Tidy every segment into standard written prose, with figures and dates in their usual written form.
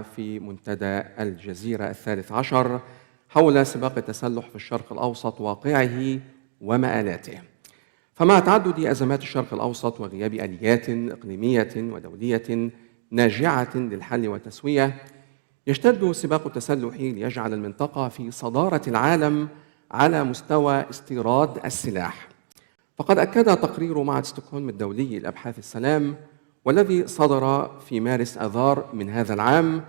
في منتدى الجزيرة الثالث عشر حول سباق التسلح في الشرق الأوسط واقعه ومآلاته. فمع تعدد أزمات الشرق الأوسط وغياب آليات إقليمية ودولية ناجعة للحل والتسوية، يشتد سباق التسلح ليجعل المنطقة في صدارة العالم على مستوى استيراد السلاح. فقد أكد تقرير معهد ستوكهولم الدولي لأبحاث السلام والذي صدر في مارس آذار من هذا العام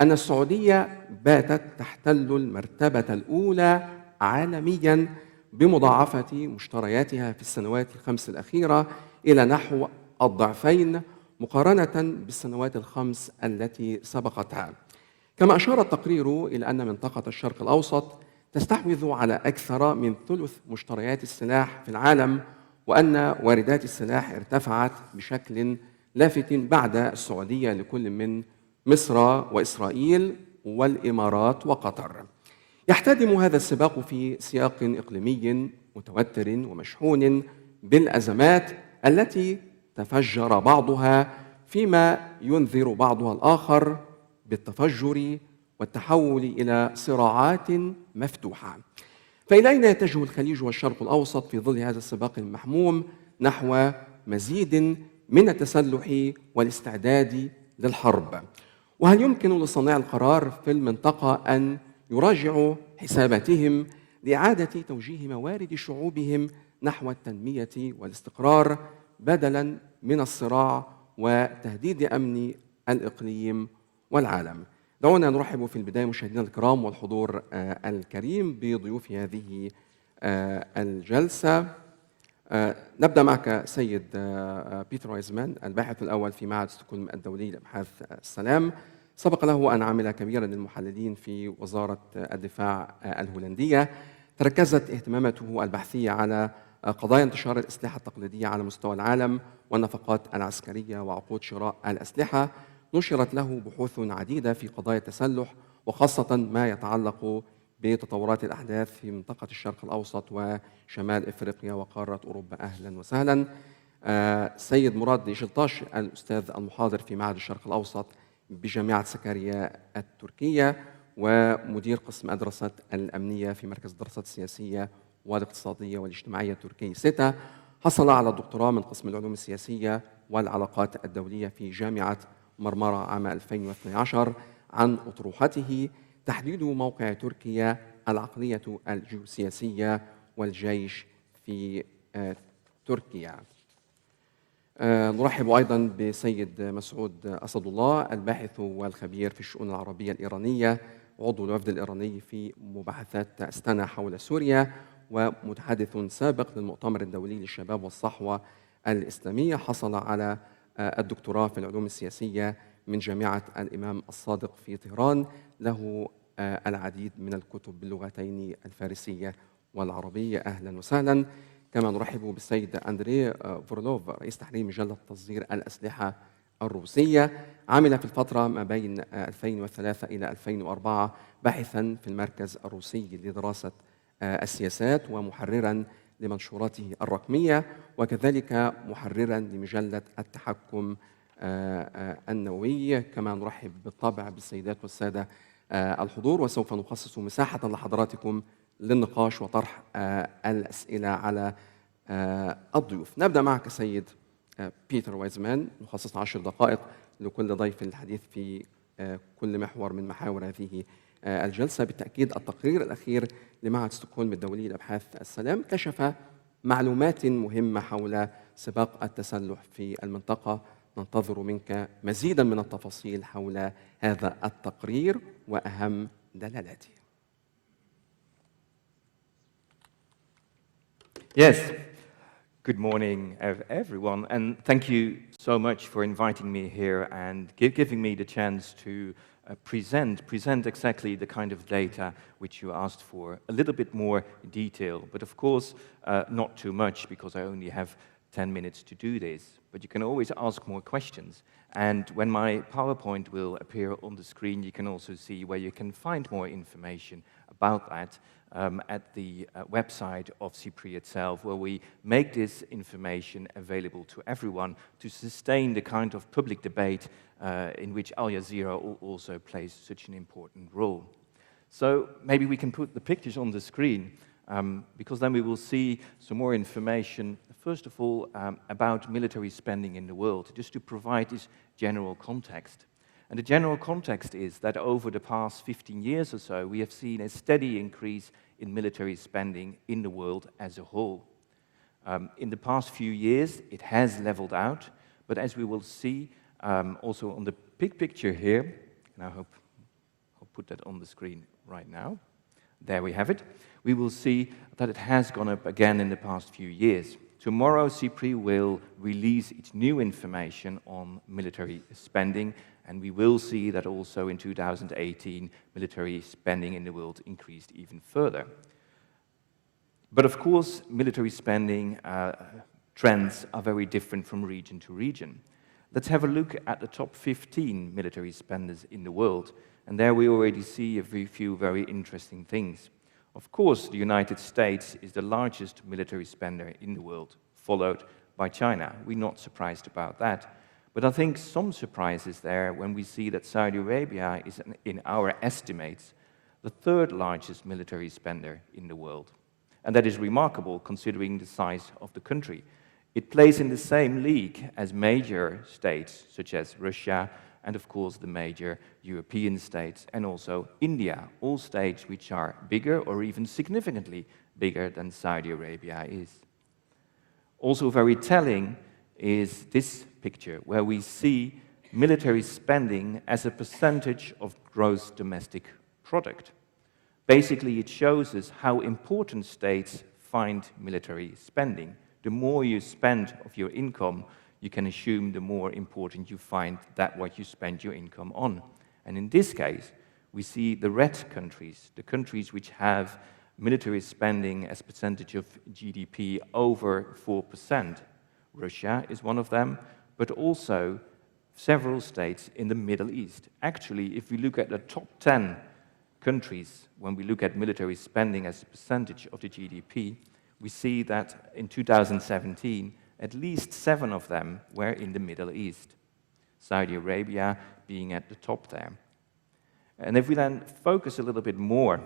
أن السعودية باتت تحتل المرتبة الأولى عالمياً بمضاعفة مشترياتها في السنوات الخمس الأخيرة إلى نحو الضعفين مقارنة بالسنوات الخمس التي سبقتها. كما أشار التقرير إلى أن منطقة الشرق الأوسط تستحوذ على أكثر من ثلث مشتريات السلاح في العالم، وأن واردات السلاح ارتفعت بشكل لافت بعد السعودية لكل من مصر وإسرائيل والإمارات وقطر. يحتدم هذا السباق في سياق إقليمي متوتر ومشحون بالأزمات التي تفجر بعضها، فيما ينذر بعضها الآخر بالتفجر والتحول إلى صراعات مفتوحة. فإلى أين يتجه الخليج والشرق الأوسط في ظل هذا السباق المحموم نحو مزيد من التسلح والاستعداد للحرب؟ وهل يمكن لصانعي القرار في المنطقة أن يراجعوا حساباتهم لإعادة توجيه موارد شعوبهم نحو التنمية والاستقرار بدلاً من الصراع وتهديد أمن الإقليم والعالم؟ دعونا نرحب في البداية مشاهدينا الكرام والحضور الكريم بضيوف هذه الجلسة. نبدأ معك سيد بيتر ويزمان، الباحث الأول في معهد ستوكهولم الدولي لأبحاث السلام. سبق له أن عمل كبيراً للمحللين في وزارة الدفاع الهولندية. تركزت اهتماماته البحثية على قضايا انتشار الأسلحة التقليدية على مستوى العالم والنفقات العسكرية وعقود شراء الأسلحة. نشرت له بحوث عديدة في قضايا التسلح، وخاصة ما يتعلق بتطورات الأحداث في منطقة الشرق الأوسط وشمال إفريقيا وقارة أوروبا. أهلا وسهلا. سيد مراد يشلطاش، الأستاذ المحاضر في معهد الشرق الأوسط بجامعة سكاريا التركية ومدير قسم الدراسات الأمنية في مركز الدراسات السياسية والاقتصادية والاجتماعية التركي سيتا. حصل على الدكتوراه من قسم العلوم السياسية والعلاقات الدولية في جامعة مرمرة عام 2012 عن أطروحته تحديد موقع تركيا، العقلية الجيوسياسية والجيش في تركيا. نرحب أيضاً بسيد مسعود أسد الله، الباحث والخبير في الشؤون العربية الإيرانية، عضو الوفد الإيراني في مباحثات أستانا حول سوريا، ومتحدث سابق للمؤتمر الدولي للشباب والصحوة الإسلامية. حصل على الدكتوراه في العلوم السياسية من جامعة الإمام الصادق في طهران. له العديد من الكتب باللغتين الفارسية والعربية. أهلا وسهلا. كما نرحب بالسيد أندري فرولوف، رئيس تحرير مجلة تصدير الأسلحة الروسية. عمل في الفترة ما بين 2003 إلى 2004 باحثا في المركز الروسي لدراسة السياسات ومحررا لمنشوراته الرقمية، وكذلك محررا لمجلة التحكم النووي. كما نرحب بالطبع بالسيدات والسادة الحضور، وسوف نخصص مساحة لحضراتكم للنقاش وطرح الأسئلة على الضيوف. نبدأ معك سيد بيتر ويزمان، نخصص 10 دقائق لكل ضيف للحديث في كل محور من محاور هذه الجلسة. بالتأكيد التقرير الأخير لمعهد ستوكهولم الدولي لأبحاث السلام كشف معلومات مهمة حول سباق التسلح في المنطقة. ننتظر منك مزيداً من التفاصيل حول هذا التقرير وأهم دلالاته. Yes. Good morning, everyone, and thank you so much for inviting me here and giving me the chance to present exactly the kind of data which you asked for. A little bit more detail, but of course not too much, because I only have 10 minutes to do this. But you can always ask more questions. And when my PowerPoint will appear on the screen, you can also see where you can find more information about that at the website of SIPRI itself, where we make this information available to everyone to sustain the kind of public debate in which Al Jazeera also plays such an important role. So maybe we can put the pictures on the screen, because then we will see some more information, first of all, about military spending in the world, just to provide this general context. And the general context is that over the past 15 years or so, we have seen a steady increase in military spending in the world as a whole. In the past few years, it has leveled out, but as we will see also on the big picture here, and I hope I'll put that on the screen right now. There we have it. We will see that it has gone up again in the past few years. Tomorrow, SIPRI will release its new information on military spending, and we will see that also in 2018, military spending in the world increased even further. But of course, military spending trends are very different from region to region. Let's have a look at the top 15 military spenders in the world, and there we already see a few very interesting things. Of course, the United States is the largest military spender in the world, followed by China. We're not surprised about that. But I think some surprise is there when we see that Saudi Arabia is, in our estimates, the third largest military spender in the world. And that is remarkable considering the size of the country. It plays in the same league as major states such as Russia and of course the major European states and also India, all states which are bigger or even significantly bigger than Saudi Arabia is. Also very telling is this picture where we see military spending as a percentage of gross domestic product. Basically, it shows us how important states find military spending. The more you spend of your income, you can assume the more important you find that what you spend your income on. And in this case, we see the red countries, the countries which have military spending as percentage of GDP over 4%. Russia is one of them, but also several states in the Middle East. Actually, if we look at the top 10 countries, when we look at military spending as a percentage of the GDP, we see that in 2017, at least 7 of them were in the Middle East, Saudi Arabia being at the top there. And if we then focus a little bit more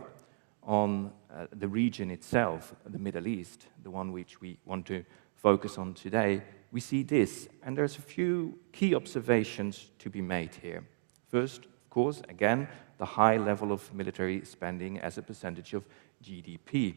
on the region itself, the Middle East, the one which we want to focus on today, we see this, and there's a few key observations to be made here. First, of course, again, the high level of military spending as a percentage of GDP.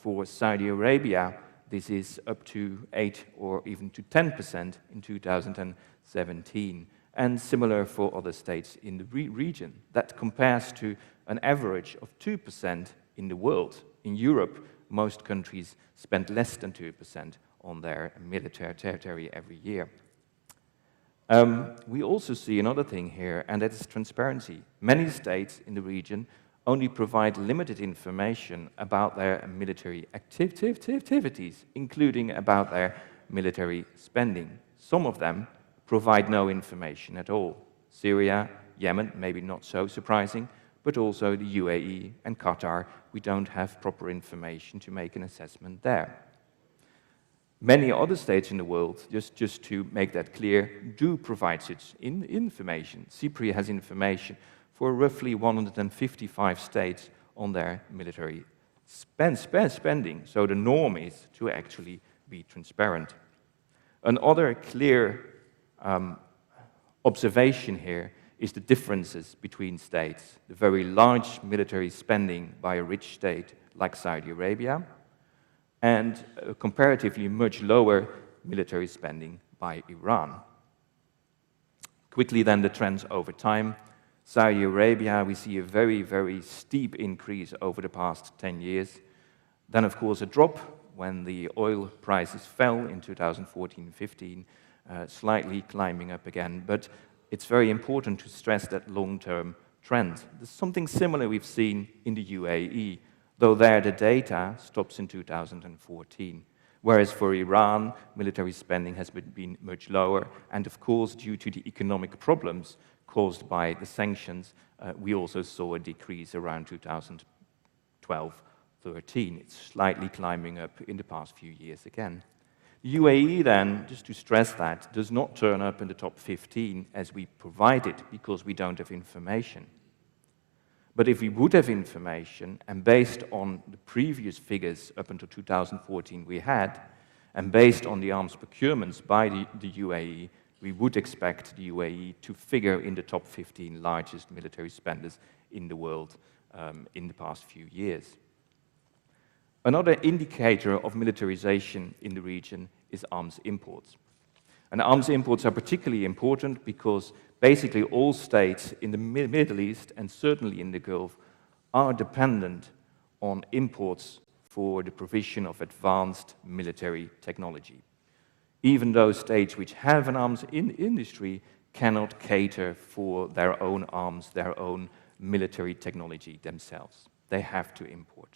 For Saudi Arabia, this is up to 8 or even to 10% in 2017, and similar for other states in the region. That compares to an average of 2% in the world. In Europe, most countries spend less than 2% on their military territory every year. We also see another thing here, and that is transparency. Many states in the region only provide limited information about their military activities, including about their military spending. Some of them provide no information at all. Syria, Yemen, maybe not so surprising, but also the UAE and Qatar, we don't have proper information to make an assessment there. Many other states in the world, just to make that clear, do provide such information. SIPRI has information for roughly 155 states on their military spending. So the norm is to actually be transparent. Another clear observation here is the differences between states. The very large military spending by a rich state like Saudi Arabia, and comparatively much lower military spending by Iran. Quickly then the trends over time. Saudi Arabia, we see a very, very steep increase over the past 10 years. Then of course a drop when the oil prices fell in 2014-15, slightly climbing up again. But it's very important to stress that long-term trend. There's something similar we've seen in the UAE, though there the data stops in 2014. Whereas for Iran, military spending has been much lower, and of course, due to the economic problems caused by the sanctions, we also saw a decrease around 12, 13. It's slightly climbing up in the past few years again. The UAE then, just to stress that, does not turn up in the top 15 as we provide it because we don't have information. But if we would have information, and based on the previous figures up until 2014 we had, and based on the arms procurements by the UAE, we would expect the UAE to figure in the top 15 largest military spenders in the world in the past few years. Another indicator of militarization in the region is arms imports. And arms imports are particularly important because basically all states in the Middle East and certainly in the Gulf are dependent on imports for the provision of advanced military technology. Even those states which have an arms industry cannot cater for their own arms, their own military technology themselves. They have to import.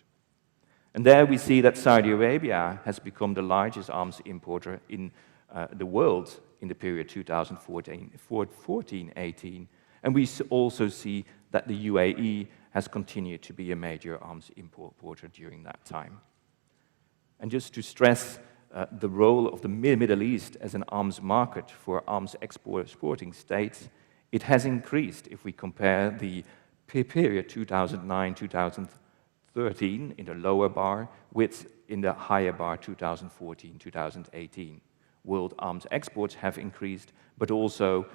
And there we see that Saudi Arabia has become the largest arms importer in the world in the period 2014-18. And we also see that the UAE has continued to be a major arms importer during that time. And just to stress the role of the Middle East as an arms market for arms exporting states, it has increased if we compare the period 2009-2013 in the lower bar with in the higher bar 2014-2018. World arms exports have increased, but also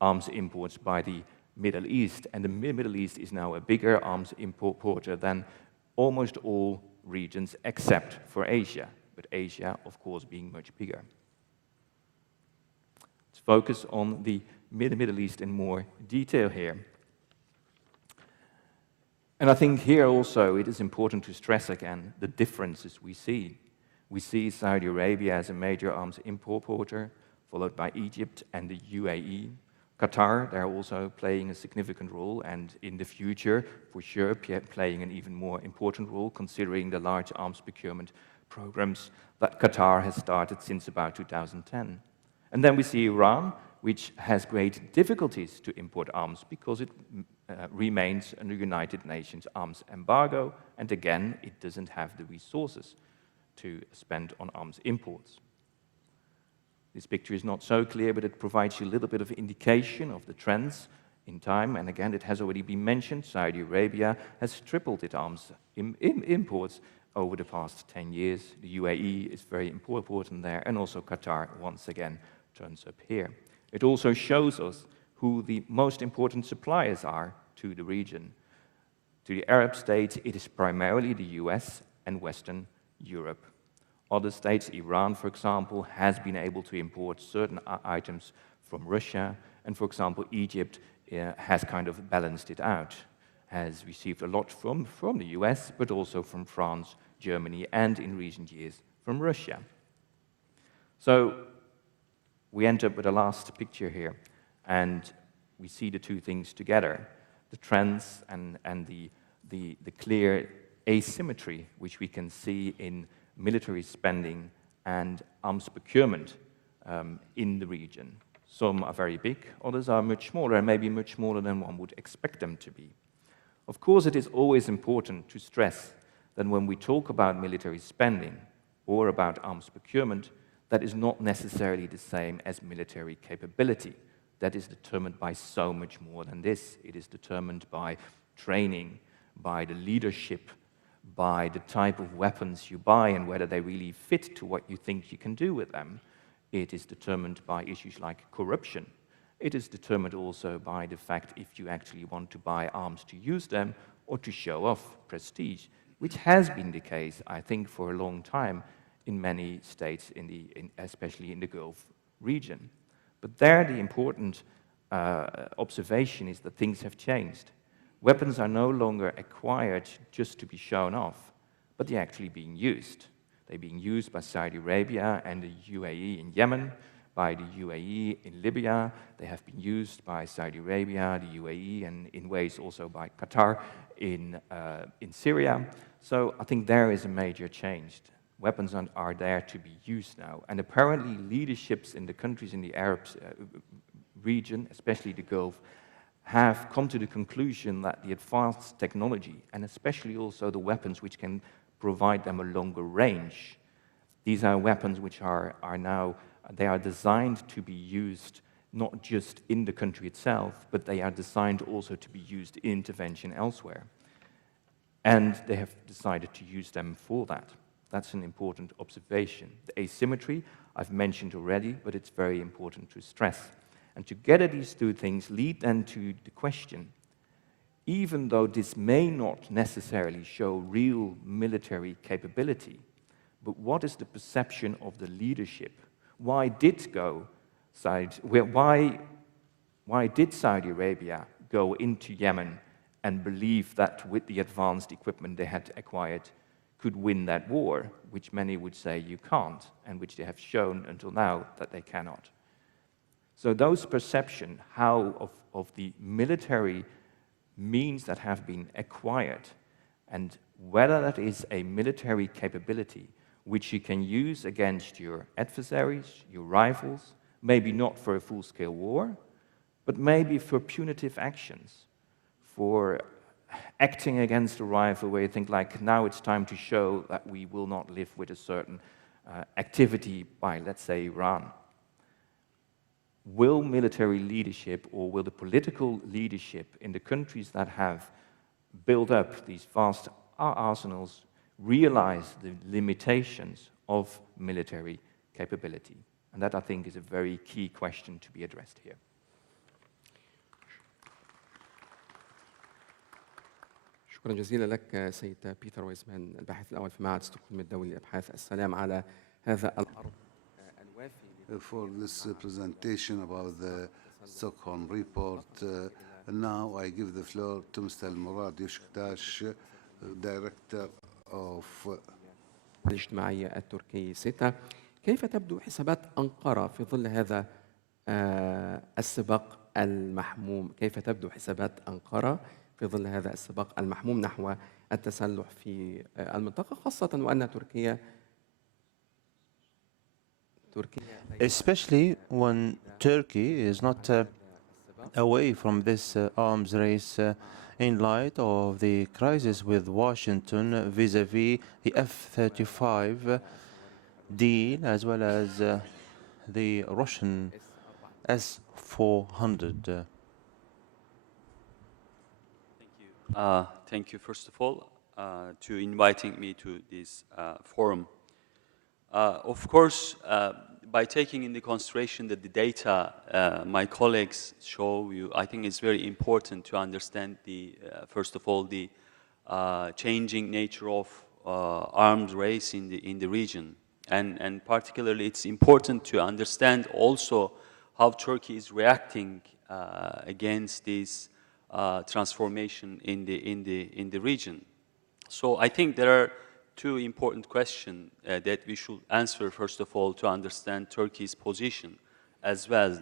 arms imports by the Middle East. And the Middle East is now a bigger arms importer than almost all regions except for Asia, but Asia, of course, being much bigger. Let's focus on the Middle East in more detail here. And I think here also it is important to stress again the differences we see. We see Saudi Arabia as a major arms importer, followed by Egypt and the UAE. Qatar, they're also playing a significant role, and in the future, for sure, playing an even more important role, considering the large arms procurement programs that Qatar has started since about 2010. And then we see Iran, which has great difficulties to import arms because it remains under United Nations arms embargo, and again, it doesn't have the resources to spend on arms imports. This picture is not so clear, but it provides you a little bit of indication of the trends in time, and again, it has already been mentioned, Saudi Arabia has tripled its arms imports over the past 10 years. The UAE is very important there, and also Qatar, once again, turns up here. It also shows us who the most important suppliers are to the region. To the Arab states, it is primarily the US and Western Europe. Other states, Iran, for example, has been able to import certain items from Russia, and for example, Egypt has kind of balanced it out, has received a lot from the US, but also from France, Germany, and in recent years, from Russia. So we end up with a last picture here, and we see the two things together, the trends and the clear asymmetry which we can see in military spending and arms procurement in the region. Some are very big, others are much smaller, and maybe much smaller than one would expect them to be. Of course, it is always important to stress that when we talk about military spending or about arms procurement, that is not necessarily the same as military capability. That is determined by so much more than this. It is determined by training, by the leadership, by the type of weapons you buy and whether they really fit to what you think you can do with them. It is determined by issues like corruption. It is determined also by the fact if you actually want to buy arms to use them or to show off prestige, which has been the case, I think, for a long time in many states, especially in the Gulf region. But there, the important observation is that things have changed. Weapons are no longer acquired just to be shown off, but they're actually being used. They're being used by Saudi Arabia and the UAE in Yemen, by the UAE in Libya. They have been used by Saudi Arabia, the UAE, and in ways also by Qatar in Syria. So I think there is a major change. Weapons are there to be used now. And apparently leaderships in the countries in the Arab region, especially the Gulf, have come to the conclusion that the advanced technology, and especially also the weapons which can provide them a longer range, these are weapons which are now, they are designed to be used not just in the country itself, but they are designed also to be used in intervention elsewhere. And they have decided to use them for that. That's an important observation. The asymmetry, I've mentioned already, but it's very important to stress. And together these two things lead then to the question, even though this may not necessarily show real military capability, but what is the perception of the leadership? Why did Saudi Arabia go into Yemen and believe that with the advanced equipment they had acquired could win that war, which many would say you can't, and which they have shown until now that they cannot? So those perceptions of the military means that have been acquired, and whether that is a military capability which you can use against your adversaries, your rivals, maybe not for a full-scale war, but maybe for punitive actions, for acting against a rival where you think like, now it's time to show that we will not live with a certain activity by, let's say, Iran. Will military leadership, or will the political leadership in the countries that have built up these vast arsenals realize the limitations of military capability? And that, I think, is a very key question to be addressed here. شكرا جزيلا لك سيد بيتر ويزمان، الباحث الأول في معهد ستوكهولم الدولي لأبحاث السلام، على هذا العرض الوافي. For this presentation about the Stockholm report, now I give the floor to Mr. MURAT YEŞILTAŞ, Director of الاجتماعية التركي سيتا. كيف تبدو حسابات أنقرة في ظل هذا السباق المحموم؟ كيف تبدو حسابات أنقرة في ظل هذا السباق المحموم نحو التسلح في المنطقة، خاصة وأن تركيا especially when Turkey is not away from this arms race in light of the crisis with Washington vis-à-vis the F-35 deal, as well as the Russian S-400. Thank you, first of all, to inviting me to this forum. Of course, by taking into consideration that the data my colleagues show you, I think it's very important to understand the, first of all, the changing nature of arms race in the region. And particularly, it's important to understand also how Turkey is reacting against this transformation in the region. So I think there are two important questions that we should answer, first of all, to understand Turkey's position as well.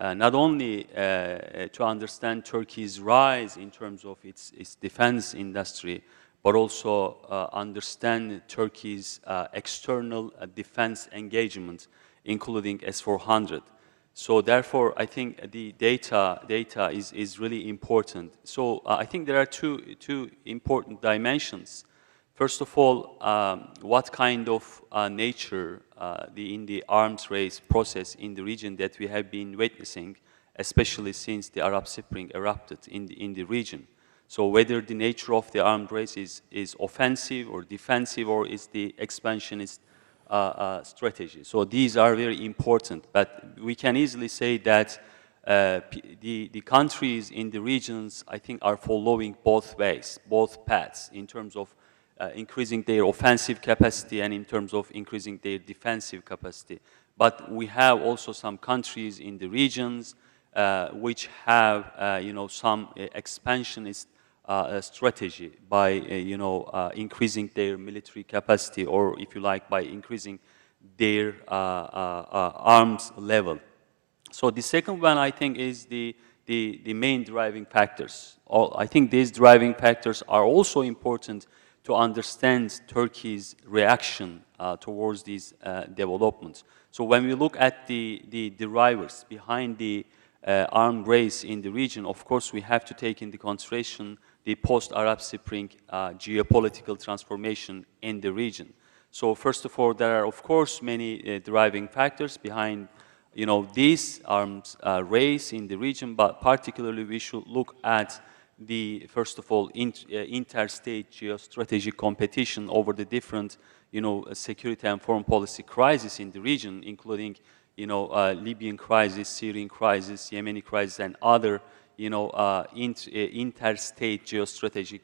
Not only to understand Turkey's rise in terms of its defense industry, but also understand Turkey's external defense engagement, including S-400. So therefore, I think the data is really important. So I think there are two important dimensions. First of all, what kind of nature in the arms race process in the region that we have been witnessing, especially since the Arab Spring erupted in the region. So whether the nature of the arms race is offensive or defensive, or is the expansionist strategy. So these are very important, but we can easily say that the countries in the regions, I think, are following both ways, both paths, in terms of increasing their offensive capacity and in terms of increasing their defensive capacity. But we have also some countries in the regions which have, some expansionist strategy by, increasing their military capacity, or if you like, by increasing their arms level. So the second one, I think, is the main driving factors. I think these driving factors are also important to understand Turkey's reaction towards these developments. So when we look at the drivers behind the armed race in the region, of course, we have to take into consideration the post-Arab Spring geopolitical transformation in the region. So first of all, there are, of course, many driving factors behind this arms race in the region, but particularly we should look at the, first of all, interstate geostrategic competition over the different, security and foreign policy crises in the region, including, Libyan crisis, Syrian crisis, Yemeni crisis, and other, interstate geostrategic,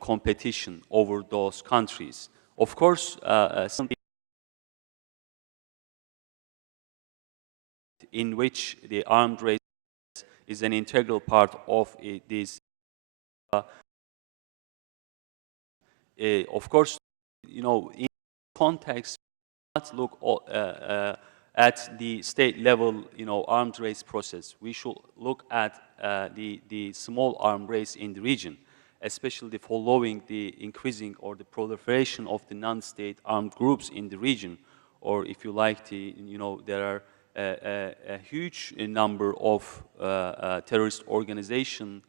competition over those countries. Of course, something in which the armed race is an integral part of this. Of course, in context, not look at the state level, armed race process. We should look at the small armed race in the region, especially following the increasing or the proliferation of the non-state armed groups in the region, or if you like, there are a huge number of terrorist organizations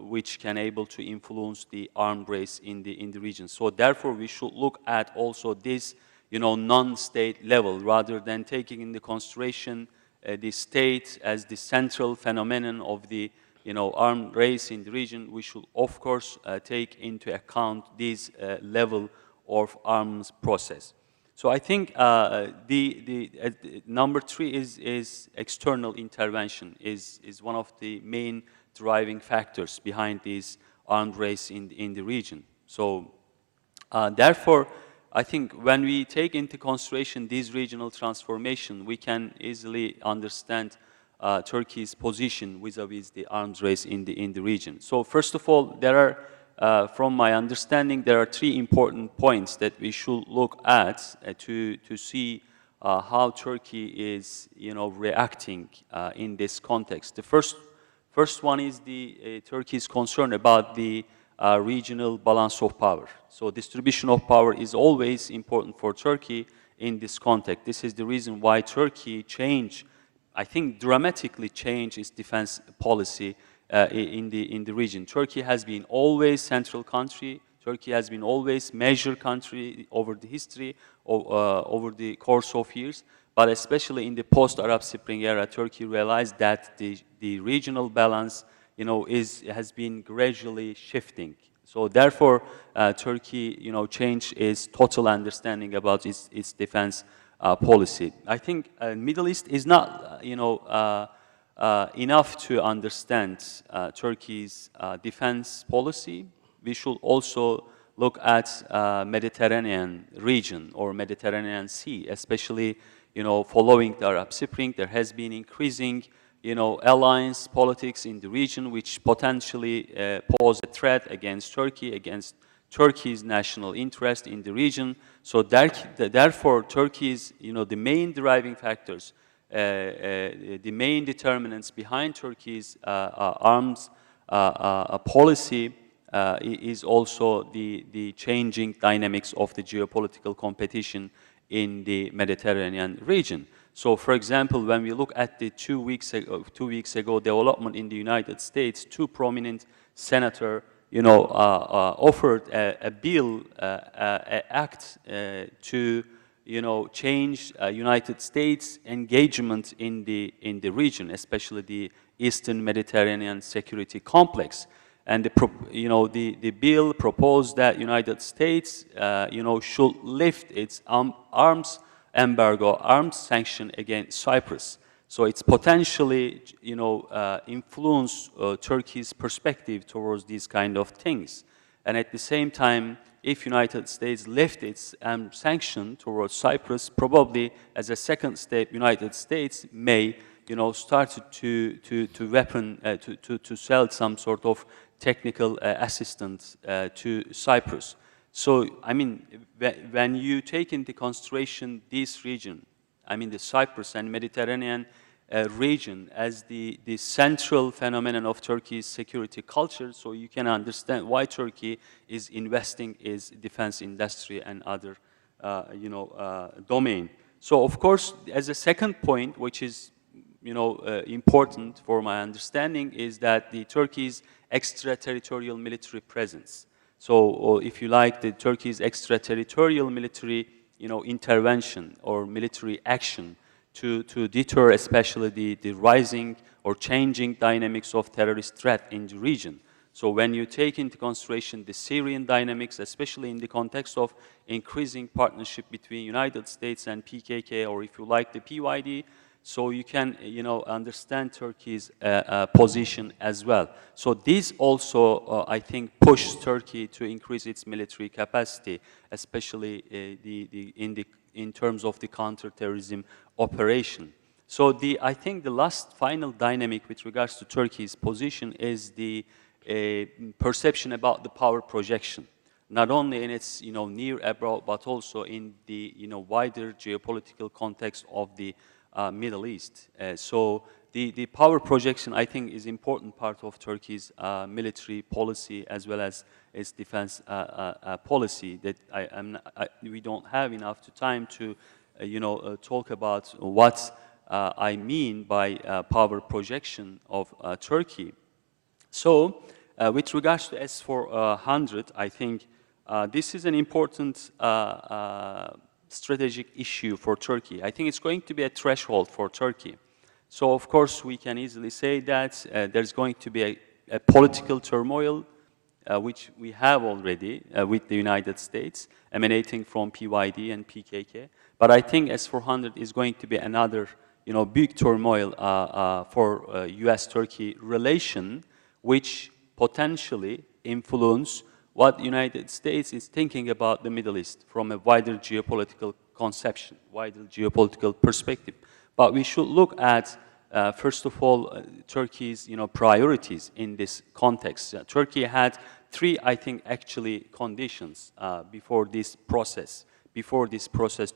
which can able to influence the armed race in the region. So therefore, we should look at also this, non-state level, rather than taking into consideration the state as the central phenomenon of the, armed race in the region. We should, of course, take into account this level of arms process. So I think number 3 is external intervention is one of the main driving factors behind this armed race in the region. So therefore, I think when we take into consideration this regional transformation, we can easily understand Turkey's position vis-a-vis the arms race in the region. So first of all, there are from my understanding, there are 3 important points that we should look at to see how Turkey is, reacting in this context. The first one is the Turkey's concern about the regional balance of power. So distribution of power is always important for Turkey in this context. This is the reason why Turkey dramatically changed its defense policy in the region. Turkey has been always central country. Turkey has been always major country over the history, over the course of years. But especially in the post-Arab Spring era, Turkey realized that the regional balance, has been gradually shifting. So therefore, Turkey, changed its total understanding about its defense policy. I think Middle East is not, enough to understand Turkey's defense policy. We should also look at Mediterranean region or Mediterranean Sea, especially, following the Arab Spring. There has been increasing, alliance politics in the region, which potentially pose a threat against Turkey's national interest in the region. So therefore, Turkey's, the main driving factors, the main determinants behind Turkey's arms policy is also the changing dynamics of the geopolitical competition in the Mediterranean region. So, for example, when we look at the 2 weeks ago development in the United States, 2 prominent senators, offered a bill, an act to, change United States engagement in the region, especially the Eastern Mediterranean security complex. And the bill proposed that United States, should lift its arms embargo, arms sanction against Cyprus. So it's potentially, influence Turkey's perspective towards these kind of things. And at the same time, if United States lift its sanction towards Cyprus, probably as a second step, United States may, start to sell some sort of technical assistance to Cyprus. So, I mean, when you take into consideration this region, I mean the Cyprus and Mediterranean region as the central phenomenon of Turkey's security culture, so you can understand why Turkey is investing its defense industry and other, domain. So, of course, as a second point, which is important for my understanding is that the Turkey's extraterritorial military presence. So, if you like, the Turkey's extraterritorial military, intervention or military action to deter especially the rising or changing dynamics of terrorist threat in the region. So when you take into consideration the Syrian dynamics, especially in the context of increasing partnership between United States and PKK, or if you like, the PYD, so you can, understand Turkey's position as well. So this also, I think, pushes Turkey to increase its military capacity, especially in terms of the counterterrorism operation. So I think the last final dynamic with regards to Turkey's position is the perception about the power projection, not only in its near abroad, but also in the wider geopolitical context of the Middle East. So the power projection, I think, is important part of Turkey's military policy as well as its defense policy. That we don't have enough time to talk about what I mean by power projection of Turkey. So, with regards to S-400, I think this is an important strategic issue for Turkey. I think it's going to be a threshold for Turkey. So, of course, we can easily say that there's going to be a political turmoil, which we have already with the United States, emanating from PYD and PKK. But I think S-400 is going to be another, big turmoil for U.S.-Turkey relation, which potentially influence what the United States is thinking about the Middle East from a wider geopolitical conception, wider geopolitical perspective. But we should look at, first of all, Turkey's priorities in this context. Turkey had three, I think, actually conditions before this process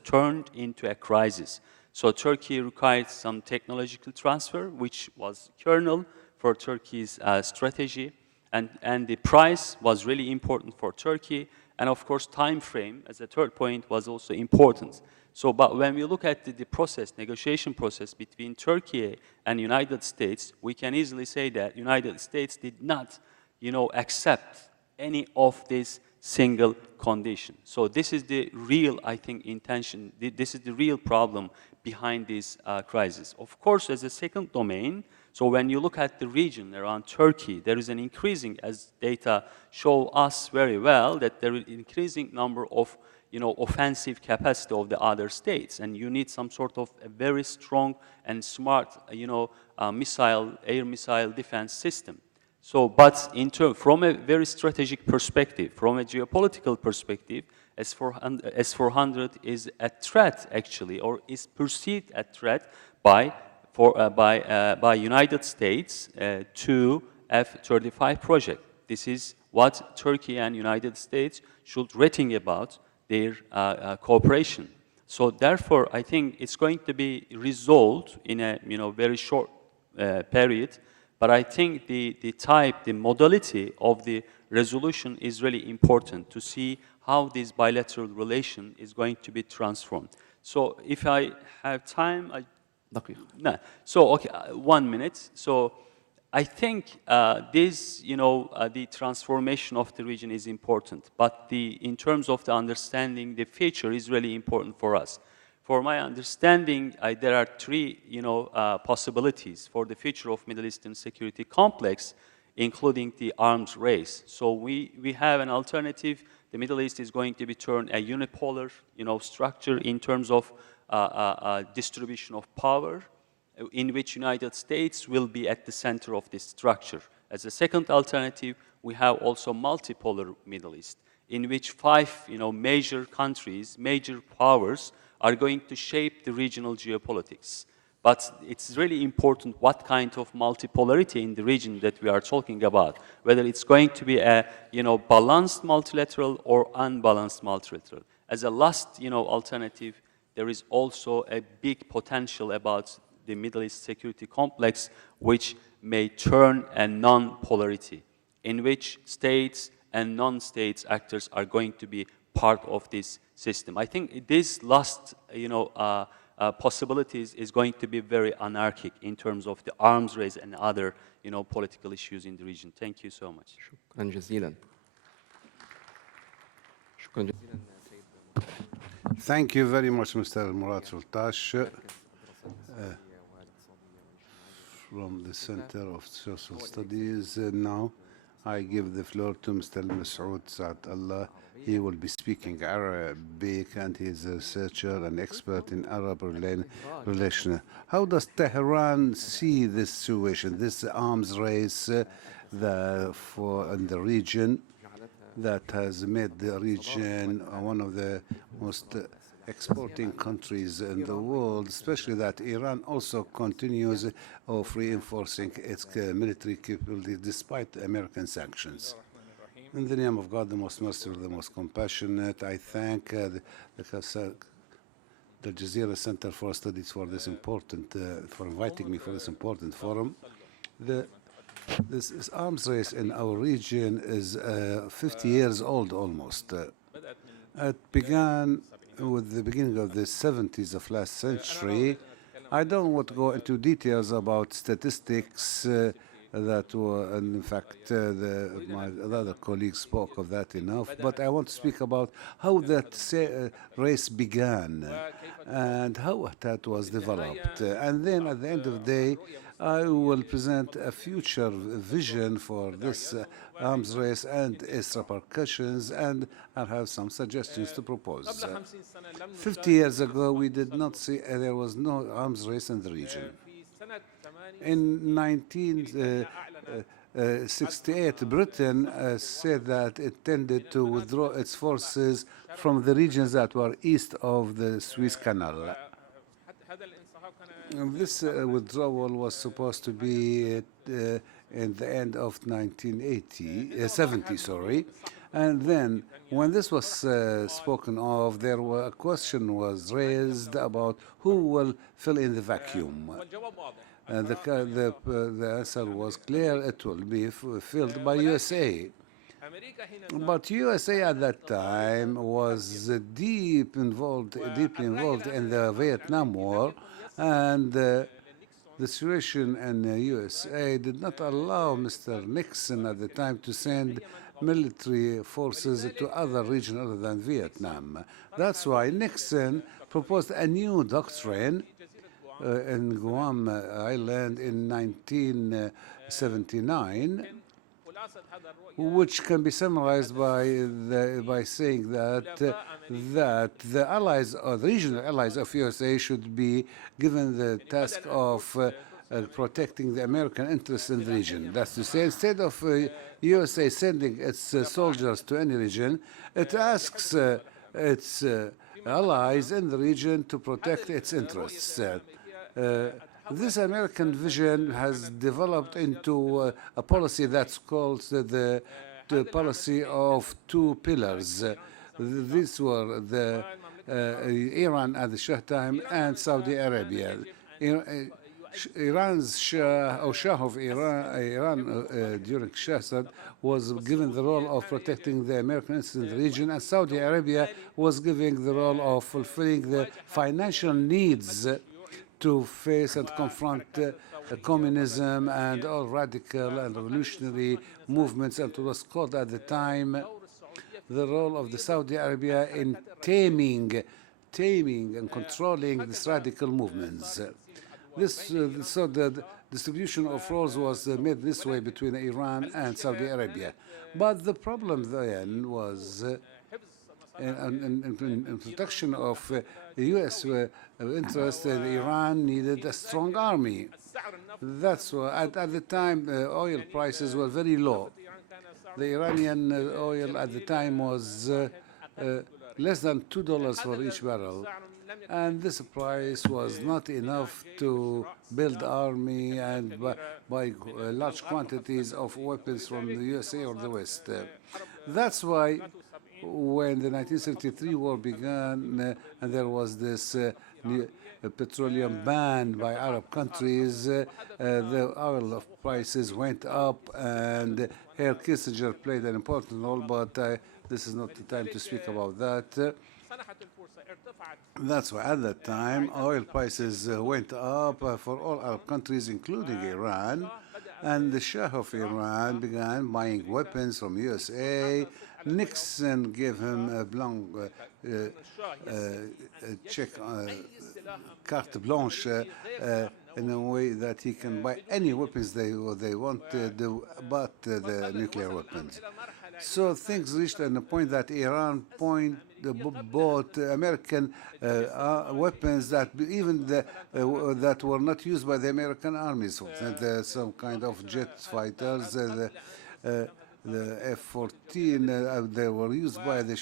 turned into a crisis. So Turkey required some technological transfer, which was kernel for Turkey's strategy, and the price was really important for Turkey, and of course time frame as a third point was also important. So, but when we look at the negotiation process between Turkey and United States, we can easily say that United States did not, accept any of this single condition. So this is the real, I think, intention. This is the real problem behind this crisis. Of course, as a second domain, so when you look at the region around Turkey, there is an increasing, as data show us very well, that there is an increasing number of offensive capacity of the other states, and you need some sort of a very strong and smart, air missile defense system. So, but from a very strategic perspective, from a geopolitical perspective, S-400 is a threat actually, or is perceived a threat by United States to F-35 project. This is what Turkey and United States should rethink about their cooperation. So therefore, I think it's going to be resolved in a very short period. But I think the modality of the resolution is really important to see how this bilateral relation is going to be transformed. So if I have time, no. So okay, 1 minute. So I think the transformation of the region is important, but in terms of the understanding, the future is really important for us. For my understanding, there are three, possibilities for the future of Middle Eastern security complex, including the arms race. So we have an alternative. The Middle East is going to be turned a unipolar, structure in terms of distribution of power, in which United States will be at the center of this structure. As a second alternative, we have also multipolar Middle East, in which 5, major countries, major powers, are going to shape the regional geopolitics. But it's really important what kind of multipolarity in the region that we are talking about, whether it's going to be a balanced multilateral or unbalanced multilateral. As a last alternative, there is also a big potential about the Middle East security complex, which may turn a non-polarity, in which states and non-states actors are going to be part of this system. I think this last, possibilities is going to be very anarchic in terms of the arms race and other, political issues in the region. Thank you so much. شكرا جزيلا. شكرا جزيلا سيد. Thank you very much, Mr. Murat Yeshiltaş, from the Center of Social Studies. Now, I give the floor to Mr. MASÜD Saad Allah. He will be speaking Arabic, and he is a researcher and expert in Arab relations. How does Tehran see this situation, this arms race in the region that has made the region one of the most exporting countries in the world, especially that Iran also continues of reinforcing its military capability despite American sanctions? In the name of God, the most merciful, the most compassionate, I thank the Jazeera Center for Studies for this important, for inviting me for this important forum. This arms race in our region is 50 years old almost. It began with the beginning of the 70s of last century. I don't want to go into details about statistics that were, in fact, my other colleagues spoke of that enough, but I want to speak about how that race began and how that was developed. And then at the end of the day, I will present a future vision for this arms race and its repercussions, and I'll have some suggestions to propose. 50 years ago, we did not see, there was no arms race in the region. In 1968, Britain said that it tended to withdraw its forces from the regions that were east of the Suez Canal. This withdrawal was supposed to be in the end of 1970, and then when this was spoken of, a question was raised about who will fill in the vacuum. The answer was clear: it will be filled by USA. But USA at that time was deeply involved in the Vietnam War, and the situation in the USA did not allow Mr. Nixon at the time to send military forces to other regions other than Vietnam. That's why Nixon proposed a new doctrine in Guam Island in 1979, which can be summarized by saying that the allies or the regional allies of USA should be given the task of protecting the American interests in the region. That's to say, instead of USA sending its soldiers to any region, it asks its allies in the region to protect its interests. This American vision has developed into a policy that's called the policy of two pillars. These were Iran at the Shah time and Saudi Arabia. Iran's Shah of Iran during Shahzad was given the role of protecting the American interests in the region, and Saudi Arabia was given the role of fulfilling the financial needs to face and confront communism and all radical and revolutionary movements, and it was called at the time the role of the Saudi Arabia in taming and controlling these radical movements. So the distribution of roles was made this way between Iran and Saudi Arabia. But the problem then was in protection of U.S. interest, Iran needed a strong army. That's why at the time oil prices were very low. The Iranian oil at the time was less than $2 for each barrel, and this price was not enough to build army and buy large quantities of weapons from the USA or the West. That's why when the 1973 war began and there was this petroleum ban by Arab countries, the oil prices went up, and here Kissinger played an important role, but this is not the time to speak about that. That's why at that time oil prices went up for all Arab countries, including Iran, and the Shah of Iran began buying weapons from USA. Nixon gave him a blanc check, carte blanche, in a way that he can buy any weapons they wanted, but the nuclear weapons. So things reached a point that Iran bought American weapons that even that were not used by the American armies. For example, some kind of jet fighters, the F-14, they were used by the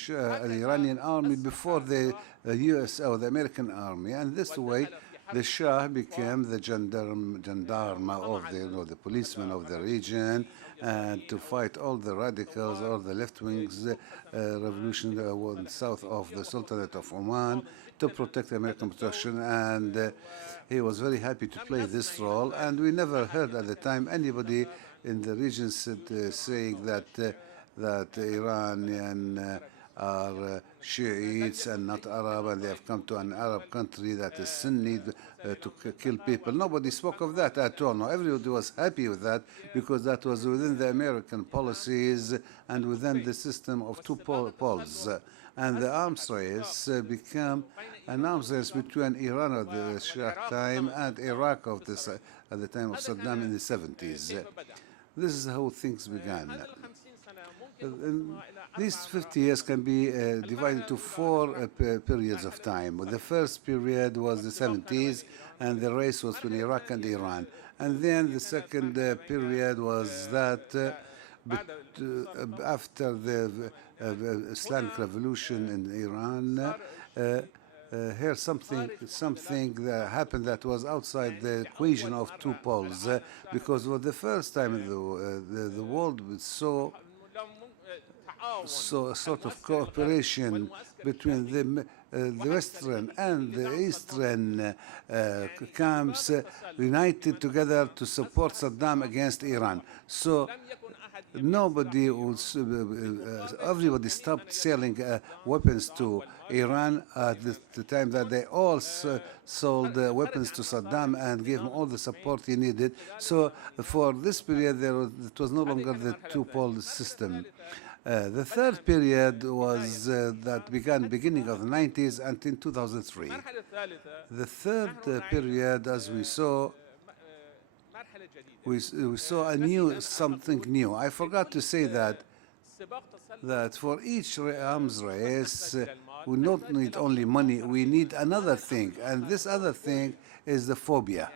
Iranian army before the US or the American army, and this way the Shah became the gendarme of the policeman of the region, and to fight all the radicals or the left-wings revolution south of the Sultanate of Oman, to protect American protection. And he was very happy to play this role, and we never heard at the time anybody in the region saying that Iranian are Shiites and not Arab, and they have come to an Arab country that is Sunni to kill people. Nobody spoke of that at all. No, everybody was happy with that because that was within the American policies and within the system of two poles. And the arms race became an arms race between Iran at the Shah time and Iraq at the time of Saddam in the 70s. This is how things began. These 50 years can be divided into four periods of time. The first period was the 70s, and the race was between Iraq and Iran. And then the second period was that after the Islamic Revolution in Iran, here something that happened that was outside the equation of two poles, because for the first time the world saw a sort of cooperation between the Western and the Eastern camps united together to support Saddam against Iran. So nobody was, everybody stopped selling weapons to Iran at the time that they all sold weapons to Saddam and gave him all the support he needed. So for this period, it was no longer the two-pole system. The third period was that began beginning of the 90s until 2003. The third period, as we saw, we saw something new. I forgot to say that for each arms race, we don't need only money, we need another thing, and this other thing is the phobia.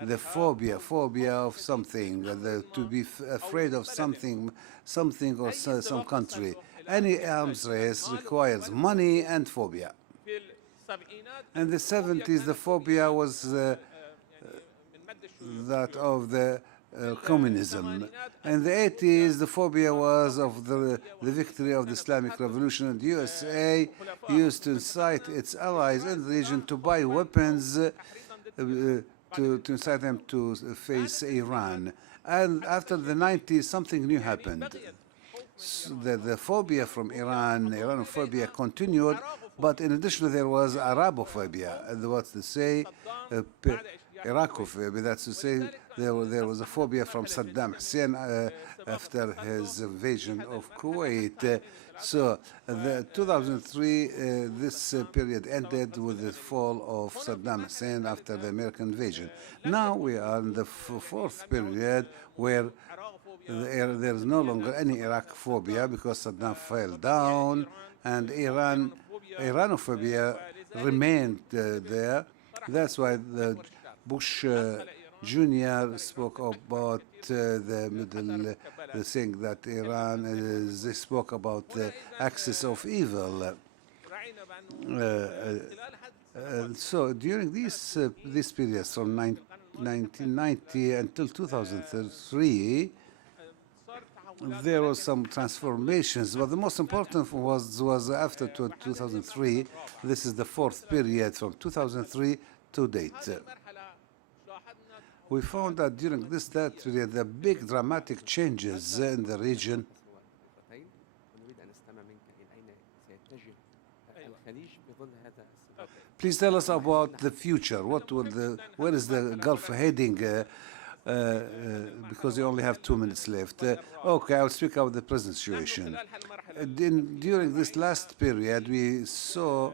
The phobia of something, to be afraid of something or some country. Any arms race requires money and phobia. In the 70s, the phobia was that of the communism. In the 80s, the phobia was of the victory of the Islamic Revolution, and the USA used to incite its allies in the region to buy weapons to incite them to face Iran. And after the 90s, something new happened. So the phobia from Iranophobia continued, but in addition there was Arabophobia, what's to say, Irakophobia, that's to say there was a phobia from Saddam Hussein after his invasion of Kuwait. So the 2003, this period ended with the fall of Saddam Hussein after the American invasion. Now we are in the fourth period where there is no longer any Iraq phobia because Saddam fell down, and Iranophobia remained there. That's why the Bush Jr. spoke about the thing that Iran is. They spoke about the axis of evil. So during these periods from 1990 until 2003, there were some transformations, but the most important was after 2003. This is the fourth period from 2003 to date. We found that during that period, the big dramatic changes in the region. Please tell us about the future. Where is the Gulf heading? Because you only have 2 minutes left. Okay, I'll speak about the present situation. During this last period, we saw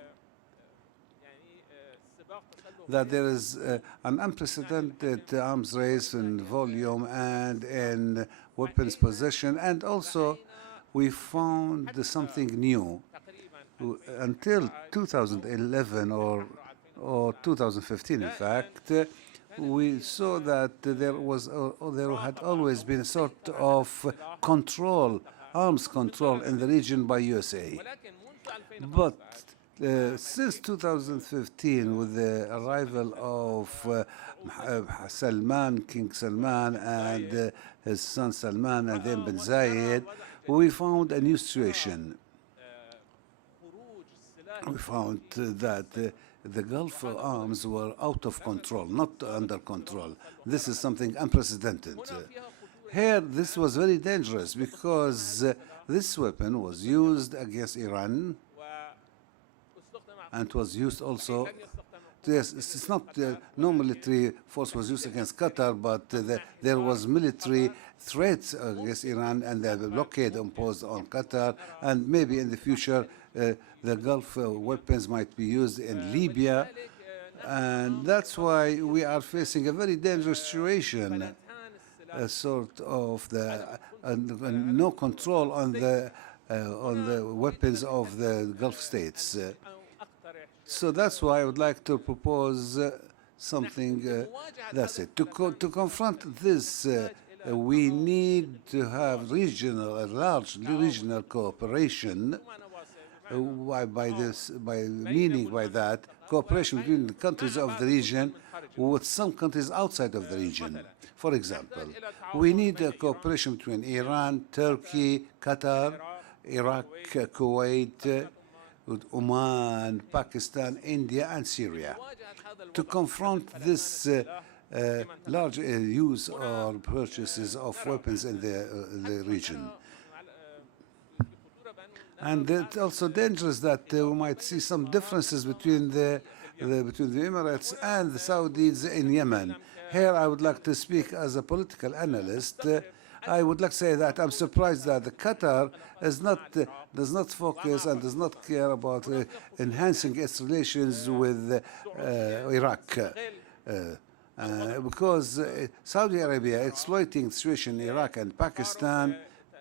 that there is an unprecedented arms race in volume and in weapons possession, and also we found something new. Until 2011 or 2015, in fact, we saw that there had always been a sort of control, arms control in the region by USA. But since 2015, with the arrival of Salman, King Salman, and his son Salman, and then bin Zayed, we found a new situation. We found that the Gulf arms were out of control, not under control. This is something unprecedented. Here, this was very dangerous because this weapon was used against Iran, and was used also. Yes, it's not no military force was used against Qatar, but there was military threats against Iran and the blockade imposed on Qatar, and maybe in the future the Gulf weapons might be used in Libya, and that's why we are facing a very dangerous situation, a sort of no control on the weapons of the Gulf states. So that's why I would like to propose something. That's it. To confront this, we need to have large regional cooperation. By meaning by that, cooperation between the countries of the region with some countries outside of the region. For example, we need a cooperation between Iran, Turkey, Qatar, Iraq, Kuwait, Oman, Pakistan, India, and Syria, to confront this large use or purchases of weapons in the region. And it's also dangerous that we might see some differences between the Emirates and the Saudis in Yemen. Here, I would like to speak as a political analyst. I would like to say that I'm surprised that the Qatar does not focus and does not care about enhancing its relations with Iraq. Because Saudi Arabia exploiting the situation in Iraq and Pakistan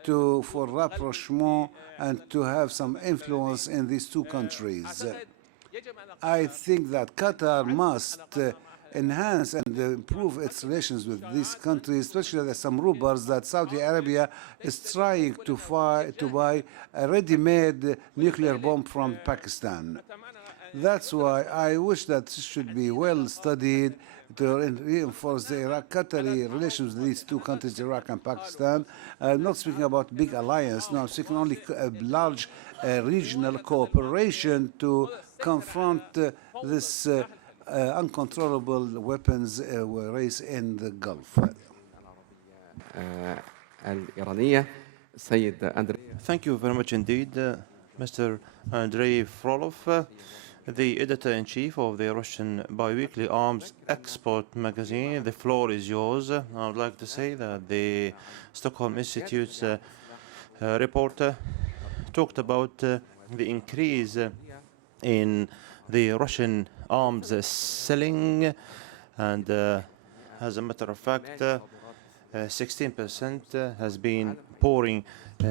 for rapprochement and to have some influence in these two countries. I think that Qatar must enhance and improve its relations with these countries, especially there's some rumors that Saudi Arabia is trying to buy a ready-made nuclear bomb from Pakistan. That's why I wish that this should be well studied to reinforce the Iraq-Qatari relations with these two countries, Iraq and Pakistan. I'm not speaking about big alliance, no, I'm speaking only a large regional cooperation to confront this uncontrollable weapons race in the Gulf. الإيرانية السيد أندري. Thank you very much indeed, Mr. Andrei Frolov, the editor-in-chief of the Russian biweekly arms export magazine. The floor is yours. I would like to say that the Stockholm Institute's reporter talked about the increase in the Russian arms selling, and as a matter of fact, 16% has been pouring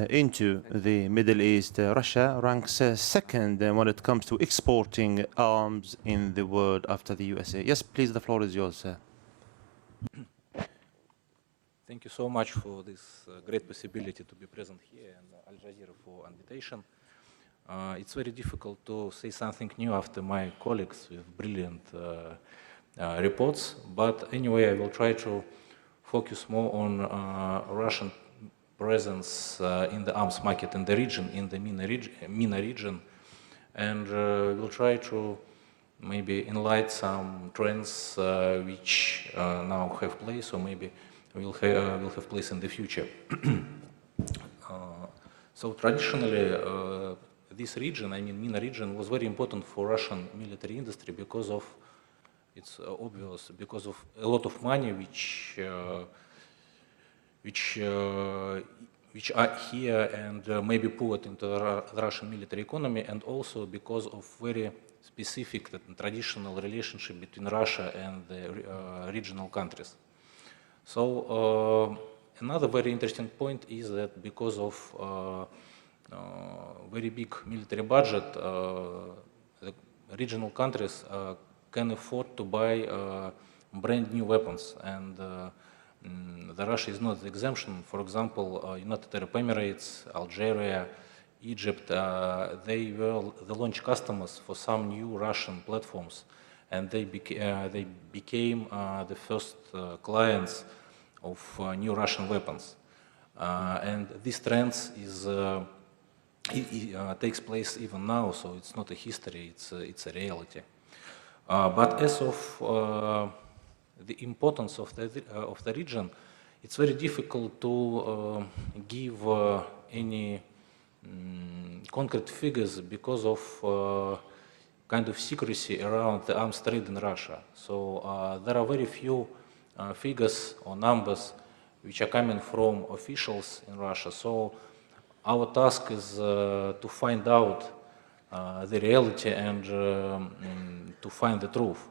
into the Middle East. Russia ranks second when it comes to exporting arms in the world after the USA. Yes, please, the floor is yours, sir. Thank you so much for this great possibility to be present here, and Al Jazeera for invitation. It's very difficult to say something new after my colleagues with brilliant reports, but anyway, I will try to focus more on Russian presence in the arms market in the region, in the MENA region, and we'll try to maybe enlighten some trends which now have place, or maybe will have place in the future. So traditionally, this region, I mean MENA region, was very important for Russian military industry because of, it's obvious, because of a lot of money which are here and maybe poured into the Russian military economy, and also because of very specific and traditional relationship between Russia and the regional countries. So another very interesting point is that because of very big military budget, the regional countries can afford to buy brand new weapons, and the Russia is not the exemption. For example, United Arab Emirates, Algeria, Egypt, they were the launch customers for some new Russian platforms, and they became the first clients of new Russian weapons. And this trend is takes place even now, so it's not a history, it's a reality. But as of the importance of the region, it's very difficult to give any concrete figures because of kind of secrecy around the arms trade in Russia. So there are very few figures or numbers which are coming from officials in Russia. So our task is to find out the reality and to find the truth.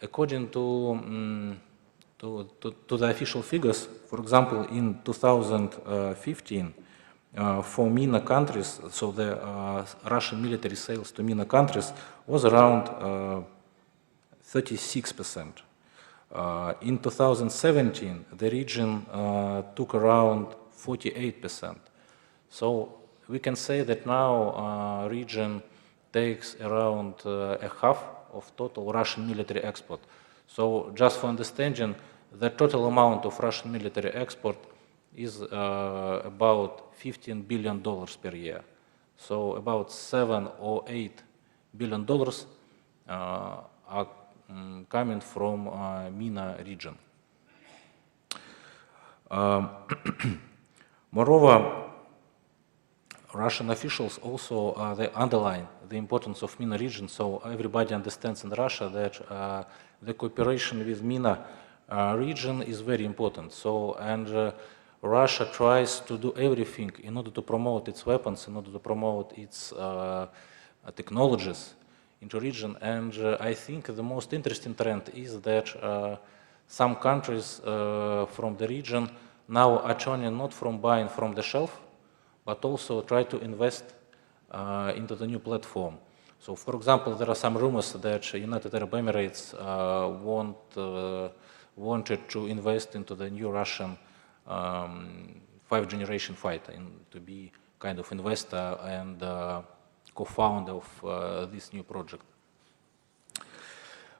According to the official figures, for example, in 2015, for MENA countries, so the Russian military sales to MENA countries was around 36%. In 2017, the region took around 48%. So we can say that now region takes around a half of total Russian military export. So just for understanding, the total amount of Russian military export is about $15 billion per year. So about $7 or $8 billion are coming from MENA region. Moreover, Russian officials also they underline the importance of MENA region. So everybody understands in Russia that the cooperation with MENA region is very important. So and Russia tries to do everything in order to promote its weapons, in order to promote its technologies into region. And I think the most interesting trend is that some countries from the region now are turning not from buying from the shelf, but also try to invest into the new platform. So, for example, there are some rumors that United Arab Emirates wanted to invest into the new Russian 5th generation fighter, and to be kind of investor and co-founder of this new project.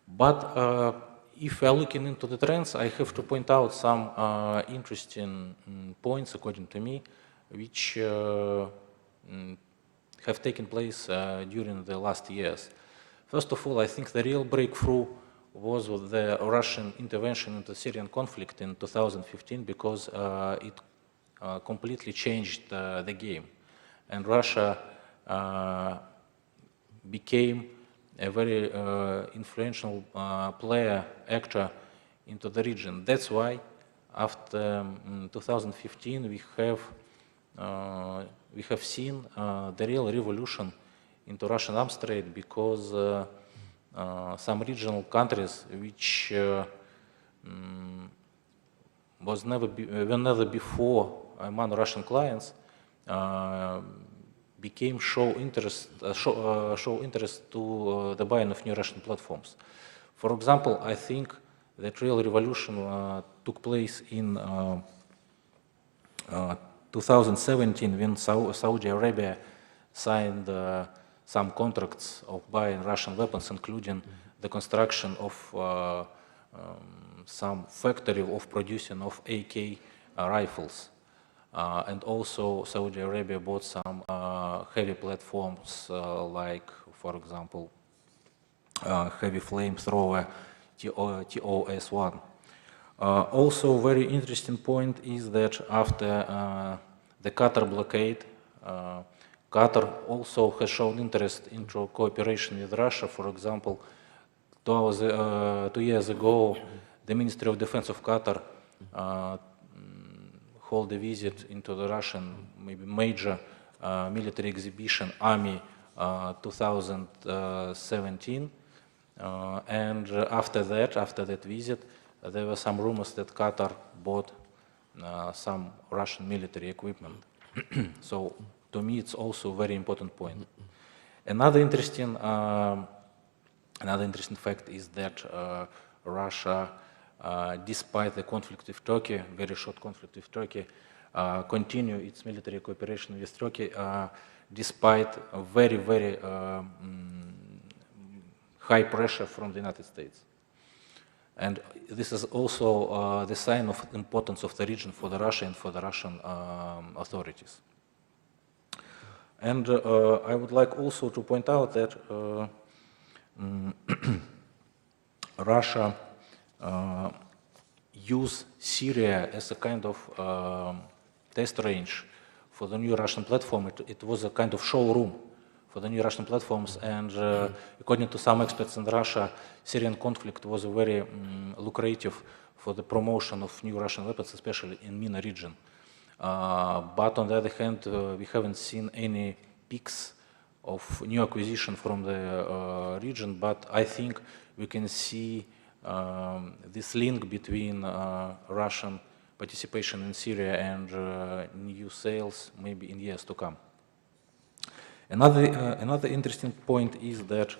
But if we are looking into the trends, I have to point out some interesting points, according to me, which have taken place during the last years. First of all, I think the real breakthrough was with the Russian intervention into the Syrian conflict in 2015, because it completely changed the game. And Russia became a very influential player, actor into the region. That's why after 2015 we have seen the real revolution into Russian arms trade, because some regional countries which were never before among Russian clients became show interest to the buying of new Russian platforms. For example, I think that real revolution took place in 2017 when Saudi Arabia signed some contracts of buying Russian weapons, including the construction of some factory of producing of AK rifles. And also Saudi Arabia bought some heavy platforms like, for example, heavy flamethrower TOS-1. Also, very interesting point is that after the Qatar blockade, Qatar also has shown interest into cooperation with Russia. For example, 2 years ago, the Ministry of Defense of Qatar hold a visit into the Russian, maybe major military exhibition, Army 2017. And after that visit, there were some rumors that Qatar bought some Russian military equipment. So to me, it's also a very important point. Another interesting fact is that Russia, despite the conflict with Turkey, very short conflict with Turkey, continue its military cooperation with Turkey despite a very, very high pressure from the United States. And this is also the sign of importance of the region for the Russia and for the Russian authorities. And I would like also to point out that Russia use Syria as a kind of test range for the new Russian platform. It was a kind of showroom for the new Russian platforms, and according to some experts in Russia, Syrian conflict was very lucrative for the promotion of new Russian weapons, especially in MENA region. But on the other hand, we haven't seen any peaks of new acquisition from the region, but I think we can see this link between Russian participation in Syria and new sales maybe in years to come. Another interesting point is that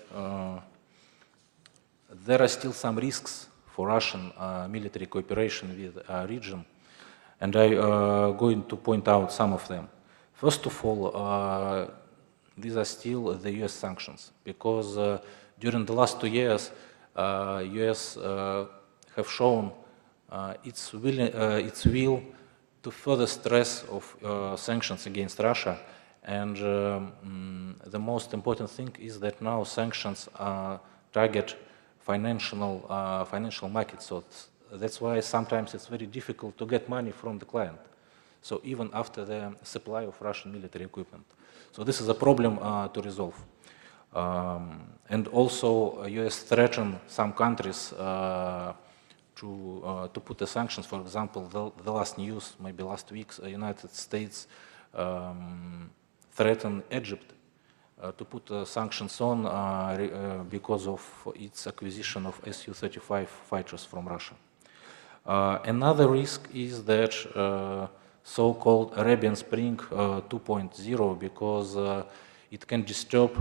there are still some risks for Russian military cooperation with region, and I'm going to point out some of them. First of all, these are still the US sanctions, because during the last 2 years, US have shown its will to further stress of sanctions against Russia. And the most important thing is that now sanctions target financial markets. So that's why sometimes it's very difficult to get money from the client. So even after the supply of Russian military equipment. So this is a problem to resolve. And also US threatened some countries to put the sanctions. For example, the last news, maybe last week, United States threatened Egypt to put sanctions on because of its acquisition of Su-35 fighters from Russia. Another risk is that so-called Arabian Spring 2.0, because it can disturb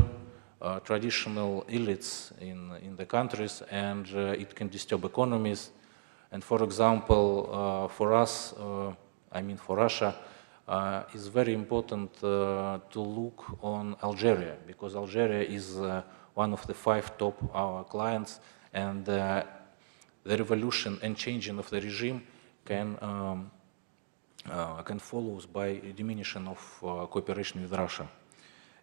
traditional elites in the countries, and it can disturb economies. And for example, for us, I mean for Russia, it's very important to look on Algeria, because Algeria is one of the 5 top our clients, and the revolution and changing of the regime can follow by diminishing of cooperation with Russia.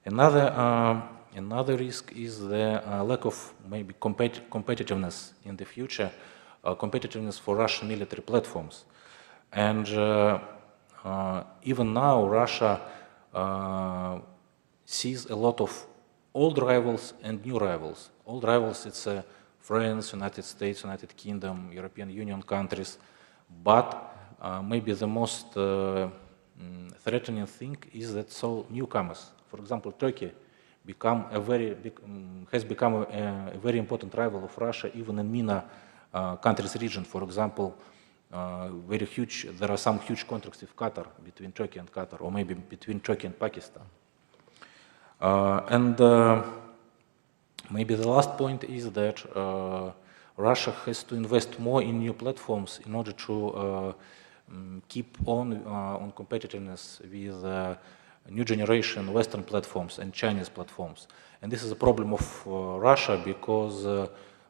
Another risk is the lack of maybe competitiveness in the future, competitiveness for Russian military platforms. And even now, Russia sees a lot of old rivals and new rivals. Old rivals, it's France, United States, United Kingdom, European Union countries. But maybe the most threatening thing is that newcomers, for example, Turkey, has become a very important rival of Russia, even in MENA countries region. For example, there are some huge contracts with Qatar, between Turkey and Qatar, or maybe between Turkey and Pakistan. And maybe the last point is that Russia has to invest more in new platforms in order to keep on competitiveness with new generation Western platforms and Chinese platforms. And this is a problem of Russia, because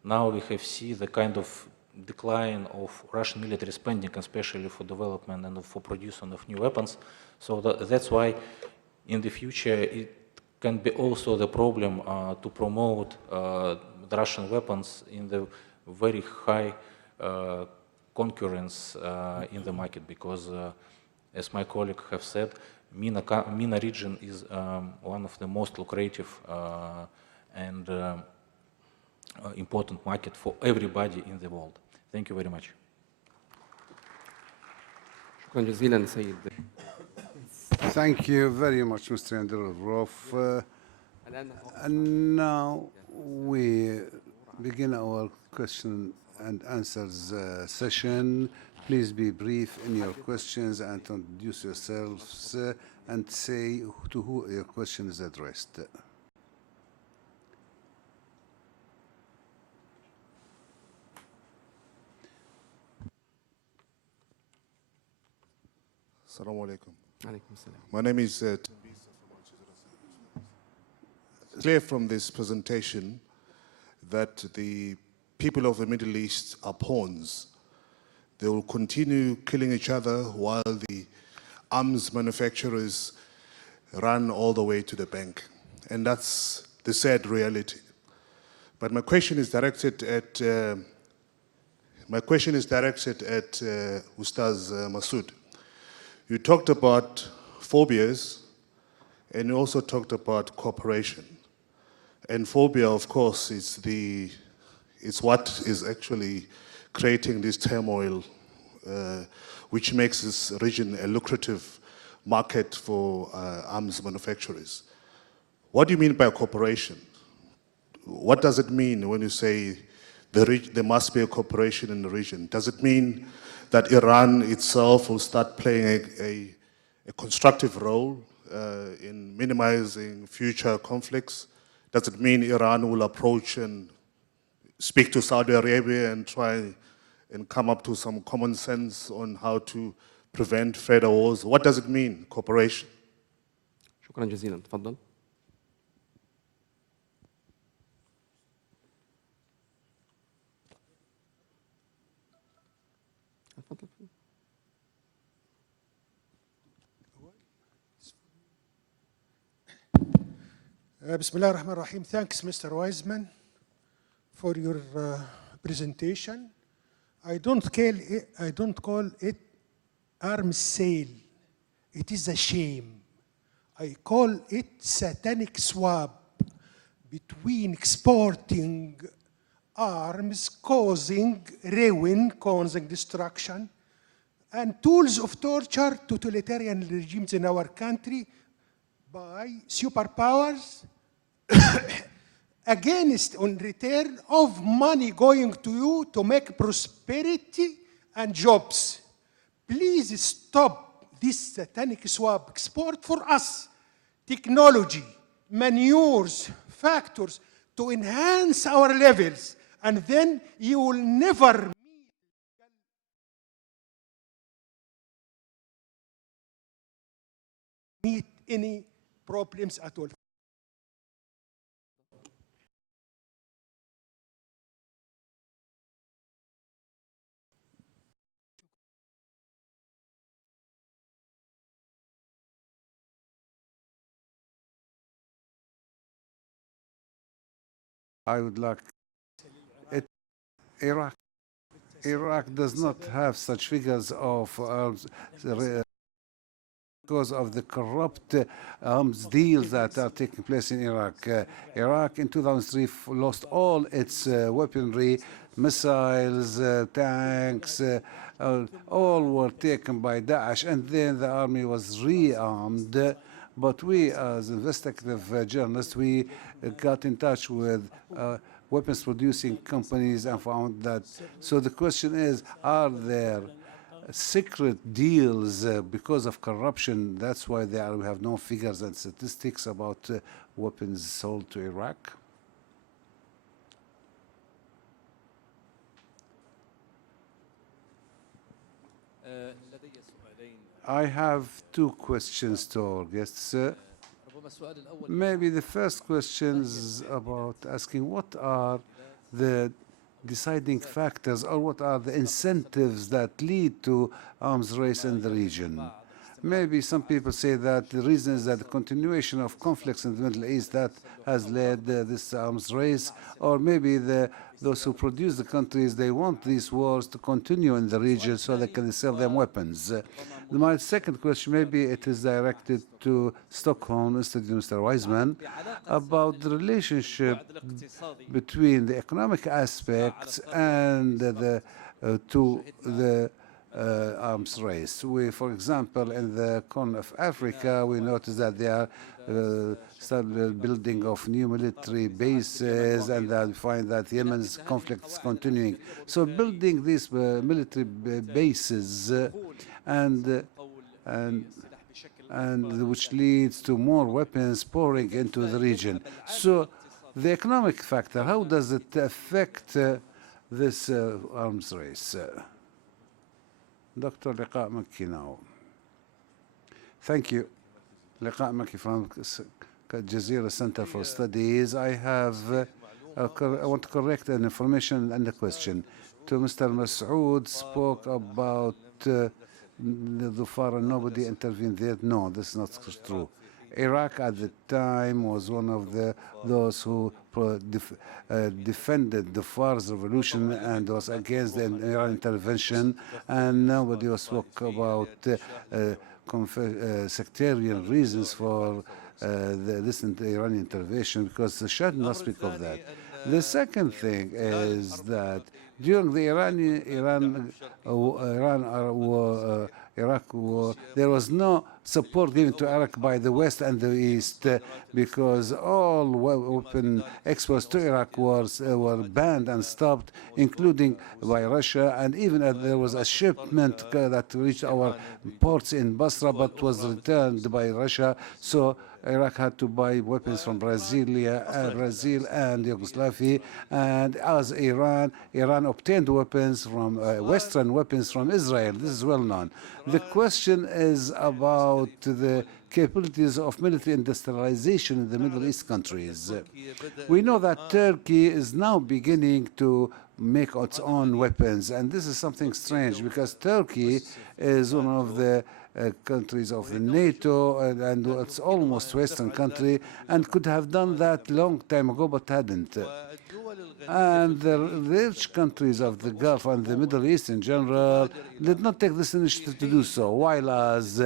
now we have seen the kind of decline of Russian military spending, especially for development and for producing of new weapons. So that's why in the future it can be also the problem to promote the Russian weapons in the very high concurrence in the market, because as my colleague have said, MENA region is one of the most lucrative and important market for everybody in the world. Thank you very much. شكرا جزيلا سيد. Thank you very much, Mr. Andrew. And now we begin our question and answers session. Please be brief in your questions and introduce yourselves and say to who your question is addressed. Assalamu alaikum. عليكم السلام. My name is clear from this presentation that the people of the Middle East are pawns. They will continue killing each other while the arms manufacturers run all the way to the bank. And that's the sad reality. But my question is directed at Ustaz MASÜD. You talked about phobias, and you also talked about cooperation. And phobia, of course, is what is actually creating this turmoil, which makes this region a lucrative market for arms manufacturers. What do you mean by cooperation? What does it mean when you say there must be a cooperation in the region? Does it mean that Iran itself will start playing a constructive role in minimizing future conflicts? Does it mean Iran will approach and speak to Saudi Arabia and try and come up to some common sense on how to prevent further wars? What does it mean, cooperation? شكرا جزيلا. تفضل. Bismillah ar-Rahman ar-Rahim. Thanks, Mr. Wiseman, for your presentation. I don't call it arms sale. It is a shame. I call it satanic swap between exporting arms, causing ruin, causing destruction, and tools of torture to totalitarian regimes in our country by superpowers against on return of money going to you to make prosperity and jobs. Please stop this satanic swap. Export for us technology, manures, factors to enhance our levels, and then you will never meet any problems at all. I would like it. Iraq does not have such figures of because of the corrupt arms deals that are taking place in Iraq. Iraq in 2003 lost all its weaponry, missiles, tanks, all were taken by Daesh, and then the army was rearmed. But we, as investigative journalists, we got in touch with weapons producing companies and found that. So the question is, are there secret deals because of corruption? That's why we have no figures and statistics about weapons sold to Iraq. I have two questions to our guests. Maybe the first question is about asking what are the deciding factors or what are the incentives that lead to arms race in the region. maybe some people say that the reason is that the continuation of conflicts in the Middle East that has led this arms race, or maybe those who produce the countries, they want these wars to continue in the region so they can sell them weapons. My second question, maybe it is directed to Stockholm Institute, Mr. WEZEMAN, about the relationship between the economic aspects and the arms race. For example, in the Corn of Africa, we notice that they are started building of new military bases, and we find that Yemen's conflict is continuing. So building these military bases and which leads to more weapons pouring into the region. So the economic factor, how does it affect this arms race? Dr. Liqa Makki now. Thank you. Liqa Makki from Jazeera Center for Studies. I want to correct an information and a question. To Mr. MASÖD spoke about the Dhofar and nobody intervened there. No, this is not true. Iraq at the time was one of those who defended the Far's revolution and was against the Iran intervention, and nobody spoke about sectarian reasons for this Iranian intervention, because the Shah did not speak of that. The second thing is that during the Iraq war, there was no support given to Iraq by the West and the East, because all weapon exports to Iraq were banned and stopped, including by Russia, and even there was a shipment that reached our ports in Basra but was returned by Russia. So Iraq had to buy weapons from Brazil and Yugoslavia, and as Iran obtained weapons from Western weapons from Israel. This is well known. The question is about the capabilities of military industrialization in the Middle East countries. We know that Turkey is now beginning to make its own weapons, and this is something strange because Turkey is one of the countries of the NATO, and it's almost Western country, and could have done that long time ago but hadn't. And the rich countries of the Gulf and the Middle East in general did not take this initiative to do so, while as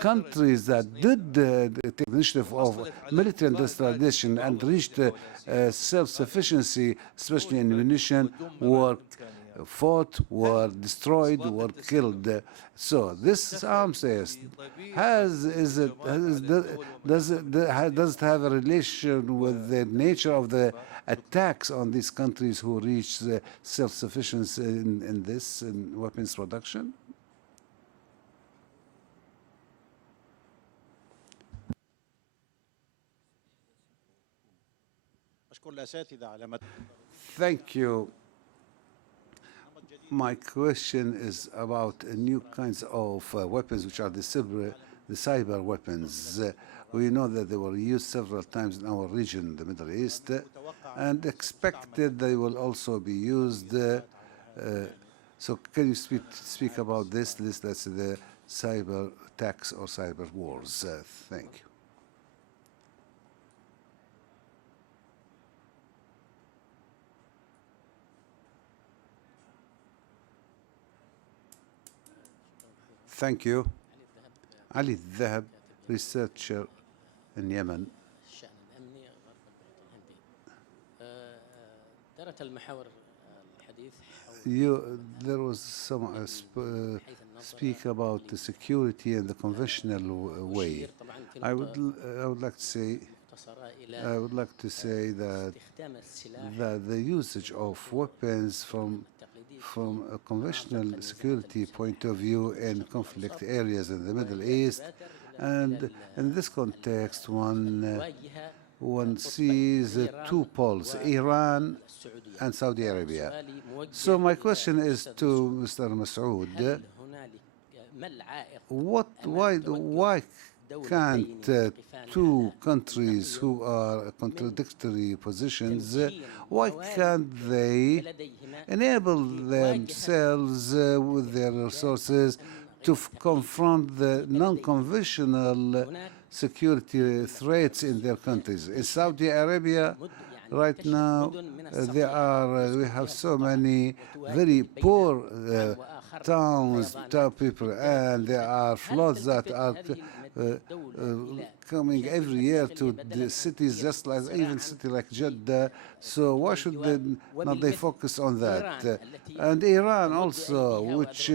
countries that did take the initiative of military industrialization and reached self-sufficiency, especially in munition, were fought, were destroyed, were killed. So this arms race does it have a relation with the nature of the attacks on these countries who reach self-sufficiency in weapons production? Thank you. My question is about new kinds of weapons, which are the cyber weapons. We know that they were used several times in our region, the Middle East, and expected they will also be used. So can you speak about this? That's the cyber attacks or cyber wars. Thank you. Thank you. Ali Dhahab, researcher in Yemen. There was some speak about the security in the conventional way. I would like to say that the usage of weapons from a conventional security point of view in conflict areas in the Middle East, and in this context one sees two poles, Iran and Saudi Arabia. So my question is to Mr. MASÖD, why can't two countries who are contradictory positions, why can't they enable themselves with their resources to confront the non-conventional security threats in their countries. In Saudi Arabia, right now, we have so many very poor towns, town people, and there are floods that are coming every year to the cities, just like even city like Jeddah. So why should not they focus on that? And Iran also, which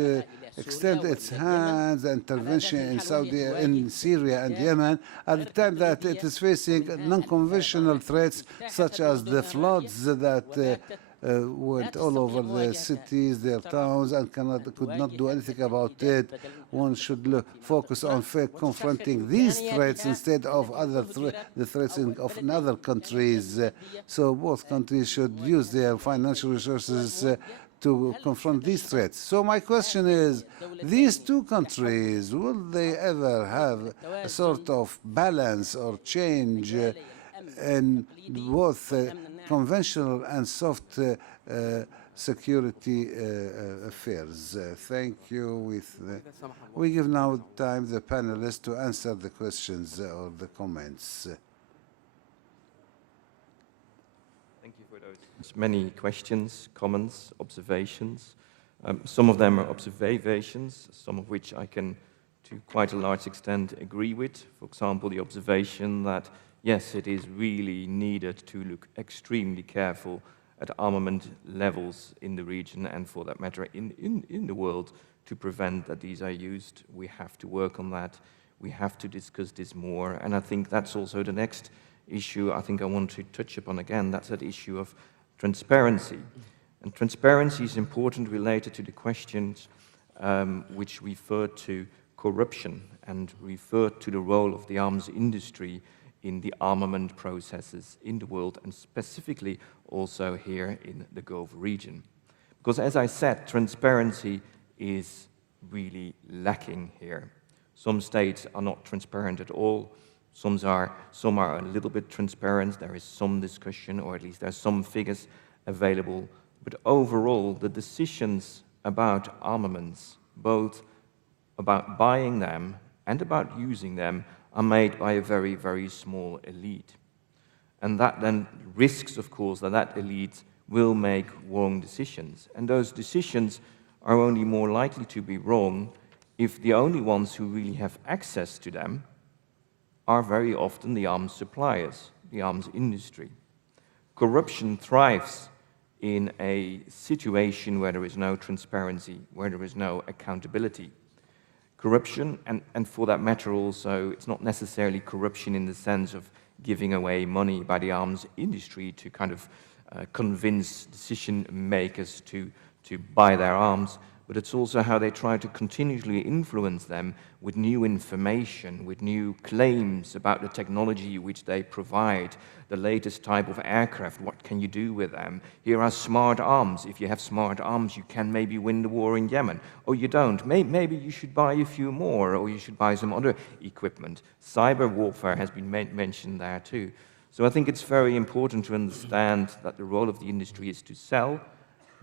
extend its hands intervention in Syria and Yemen at the time that it is facing non-conventional threats such as the floods that went all over the cities, their towns, and could not do anything about it. One should focus on confronting these threats instead of the threats in other countries. So both countries should use their financial resources to confront these threats. So my question is, these two countries, will they ever have a sort of balance or change in both conventional and soft security affairs? Thank you. We give now time to the panelists to answer the questions or the comments. Thank you for those many questions, comments, observations. Some of them are observations, some of which I can, to quite a large extent, agree with. For example, the observation that, yes, it is really needed to look extremely careful at armament levels in the region and, for that matter, in the world, to prevent that these are used. We have to work on that. We have to discuss this more. And I think that's also the next issue I think I want to touch upon again. That's that issue of transparency. And transparency is important related to the questions which refer to corruption and refer to the role of the arms industry in the armament processes in the world, and specifically also here in the Gulf region. Because as I said, transparency is really lacking here. Some states are not transparent at all. Some are a little bit transparent. There is some discussion, or at least there's some figures available. But overall, the decisions about armaments, both about buying them and about using them, are made by a very, very small elite. And that then risks, of course, that elite will make wrong decisions. And those decisions are only more likely to be wrong if the only ones who really have access to them are very often the arms suppliers, the arms industry. Corruption thrives in a situation where there is no transparency, where there is no accountability. Corruption, and for that matter also, it's not necessarily corruption in the sense of giving away money by the arms industry to kind of convince decision makers to buy their arms, but it's also how they try to continually influence them with new information, with new claims about the technology which they provide, the latest type of aircraft, what can you do with them? Here are smart arms. If you have smart arms, you can maybe win the war in Yemen. Or you don't. Maybe you should buy a few more, or you should buy some other equipment. Cyber warfare has been mentioned there too. So I think it's very important to understand that the role of the industry is to sell,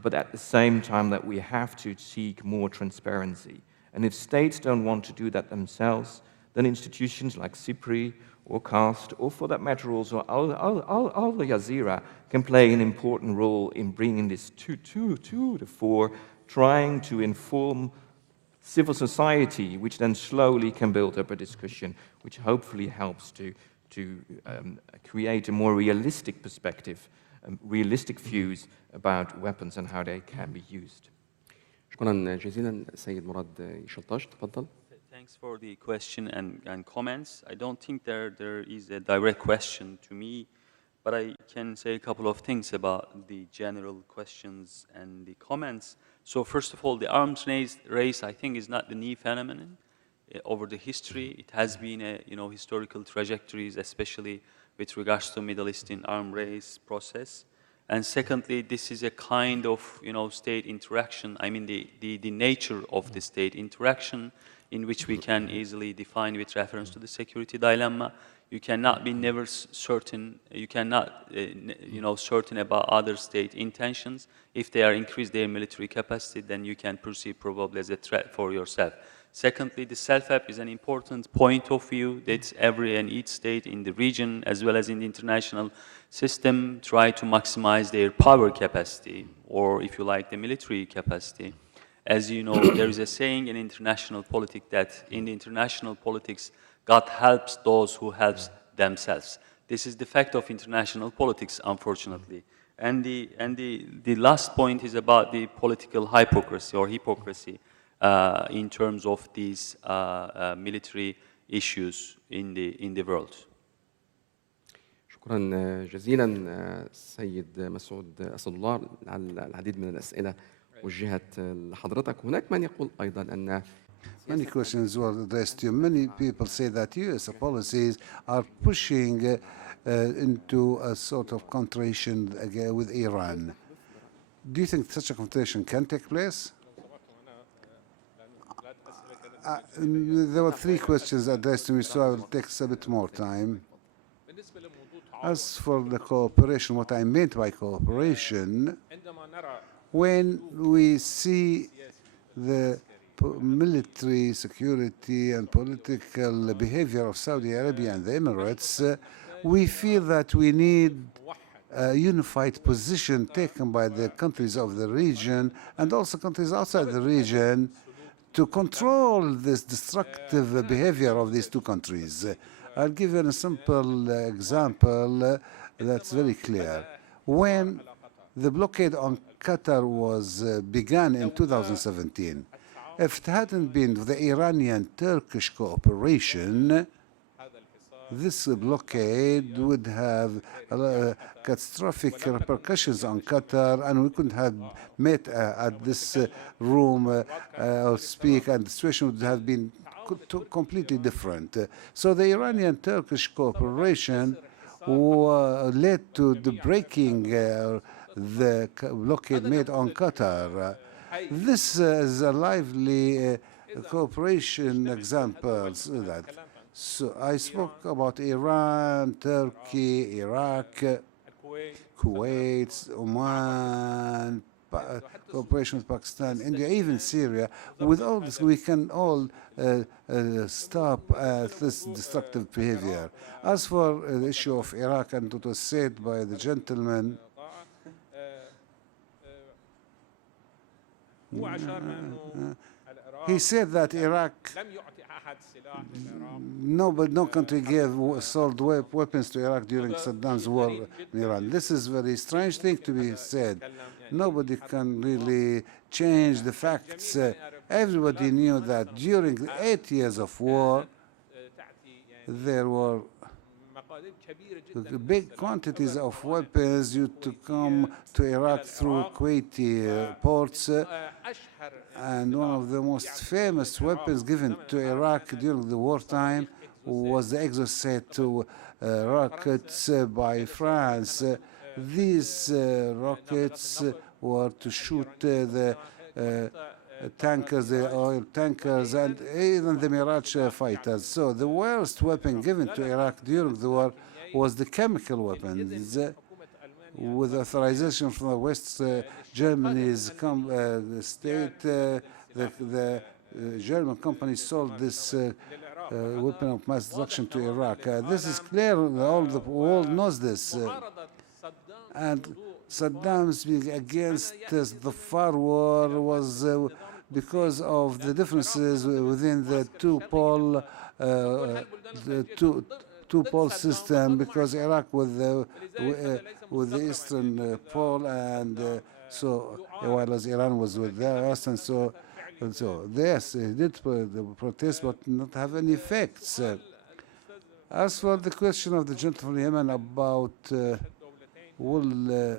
but at the same time that we have to seek more transparency. And if states don't want to do that themselves, then institutions like CIPRI or CAST, or for that matter also Jazeera, can play an important role in bringing this to the fore, trying to inform civil society, which then slowly can build up a discussion, which hopefully helps to create a more realistic perspective, realistic views about weapons and how they can be used. شكرا جزيلا سيد مراد يشلطاش، تفضل. Thanks for the question and comments. I don't think there is a direct question to me, but I can say a couple of things about the general questions and the comments. So first of all, the arms race, I think, is not the new phenomenon. Over the history, it has been a historical trajectories, especially with regards to Middle Eastern arms race process. And secondly, this is a kind of state interaction. I mean the nature of the state interaction, in which we can easily define with reference to the security dilemma. You cannot be never certain. You cannot certain about other state intentions. If they are increase their military capacity, then you can perceive probably as a threat for yourself. Secondly, the self-help is an important point of view that every and each state in the region, as well as in the international system, try to maximize their power capacity, or if you like, the military capacity. As you know, there is a saying in international politics that in the international politics, God helps those who helps themselves. This is the fact of international politics, unfortunately. And the last point is about the political hypocrisy or hypocrisy in terms of these military issues in the world. شكرا جزيلا السيد مسعود أسد الله على العديد من الأسئلة وجهت لحضرتك. هناك من يقول أيضا أن Many questions were addressed to you. Many people say that U.S. policies are pushing into a sort of confrontation with Iran. Do you think such a confrontation can take place? There were three questions addressed to me, so I will take a bit more time. As for the cooperation, what I meant by cooperation, when we see the military, security, and political behavior of Saudi Arabia and the Emirates, we feel that we need a unified position taken by the countries of the region and also countries outside the region to control this destructive behavior of these two countries. I'll give you a simple example that's very clear. When the blockade on Qatar was began in 2017, if it hadn't been for the Iranian-Turkish cooperation, this blockade would have catastrophic repercussions on Qatar, and we couldn't have met at this room or speak, and the situation would have been completely different. So the Iranian-Turkish cooperation led to the breaking the blockade made on Qatar. This is a lively cooperation example. So I spoke about Iran, Turkey, Iraq, Kuwait, Oman, cooperation with Pakistan, India, even Syria. With all this, we can all stop this destructive behavior. As for the issue of Iraq, and it was said by the gentleman, he said that Iraq, no country sold weapons to Iraq during Saddam's war in Iran. This is a very strange thing to be said. Nobody can really change the facts. Everybody knew that during the 8 years of war, there were big quantities of weapons used to come to Iraq through Kuwaiti ports. And one of the most famous weapons given to Iraq during the wartime was the Exocet rockets by France. These rockets were to shoot the tankers, the oil tankers, and even the MURAT fighters. So the worst weapon given to Iraq during the war was the chemical weapons. With authorization from the West Germany's state, the German company sold this weapon of mass destruction to Iraq. This is clear, all the world knows this. And Saddam's being against the far war was because of the differences within the two-pole two-pole system, because Iraq with the eastern pole, and so while as Iran was with the west, and so yes, it did protest, but not have any effects. As for the question of the gentleman from Yemen about will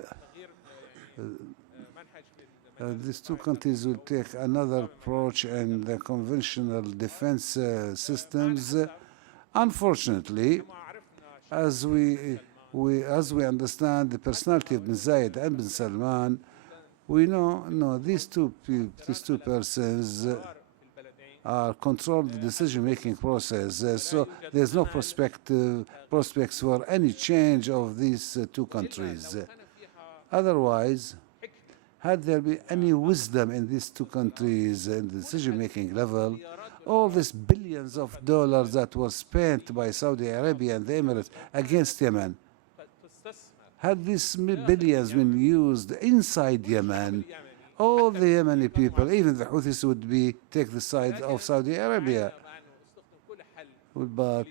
these two countries will take another approach in the conventional defense systems. Unfortunately, as we understand the personality of bin Zayed and bin Salman, we know these two persons are controlling the decision-making process. So there's no prospects for any change of these two countries. Otherwise, had there been any wisdom in these two countries in the decision-making level, all these billions of dollars that were spent by Saudi Arabia and the Emirates against Yemen, had these billions been used inside Yemen, all the Yemeni people, even the Houthis, would take the side of Saudi Arabia. But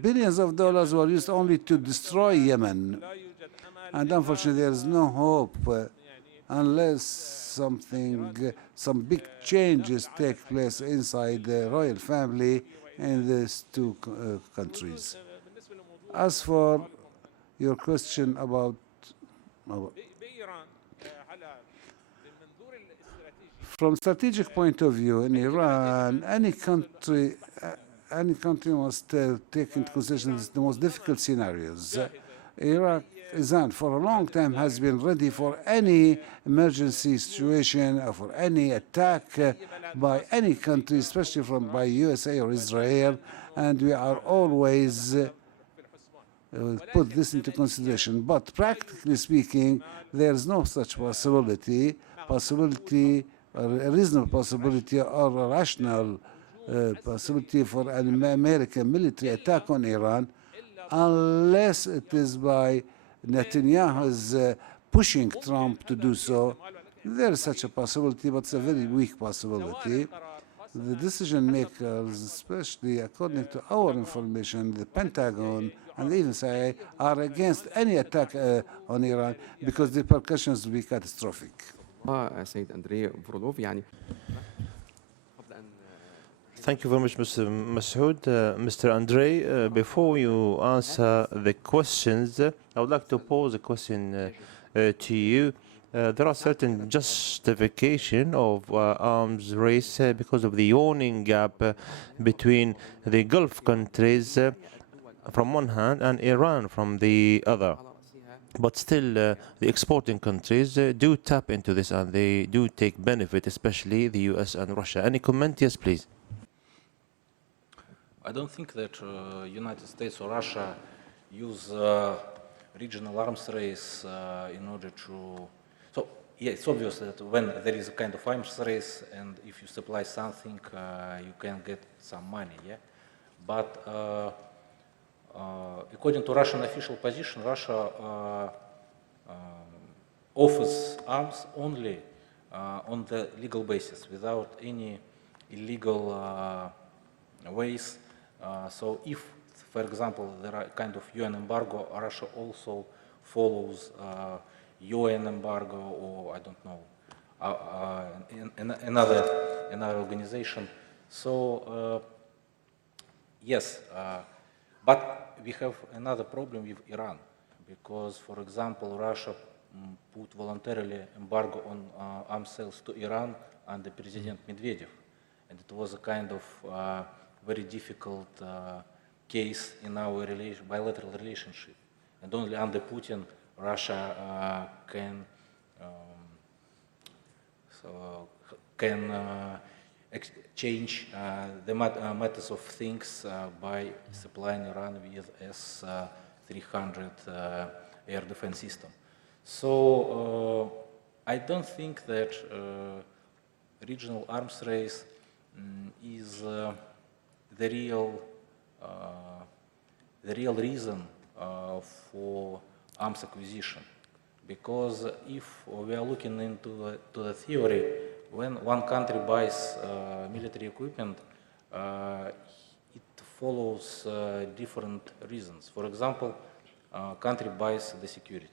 billions of dollars were used only to destroy Yemen. And unfortunately, there is no hope unless some big changes take place inside the royal family in these two countries. As for your question about from strategic point of view, in Iran, any country must take into consideration the most difficult scenarios. Iran, for a long time, has been ready for any emergency situation or for any attack by any country, especially by USA or Israel, and we are always put this into consideration. But practically speaking, there is no such possibility, a reasonable possibility or a rational possibility for an American military attack on Iran, unless it is by Netanyahu's pushing Trump to do so. There is such a possibility, but it's a very weak possibility. The decision makers, especially according to our information, the Pentagon and even CIA, are against any attack on Iran because the repercussions will be catastrophic. سيد أندري فرولوف يعني Thank you very much, Mr. MASÖD. Mr. Andrei, before you answer the questions, I would like to pose a question to you. There are certain justification of arms race because of the yawning gap between the Gulf countries from one hand and Iran from the other. But still, the exporting countries do tap into this and they do take benefit, especially the US and Russia. Any comment? Yes, please. I don't think that United States or Russia use regional arms race in order to... So, yeah, it's obvious that when there is a kind of arms race and if you supply something, you can get some money, yeah? But according to Russian official position, Russia offers arms only on the legal basis, without any illegal ways. So if, for example, there are kind of UN embargo, Russia also follows UN embargo, or I don't know, another organization. So yes, but we have another problem with Iran, because, for example, Russia put voluntarily embargo on arms sales to Iran under President Medvedev, and it was a kind of very difficult case in our bilateral relationship. And only under Putin, Russia can change the matters of things by supplying Iran with S-300 air defense system. So I don't think that regional arms race is the real reason for arms acquisition, because if we are looking into the theory, when one country buys military equipment, it follows different reasons. For example, country buys the security.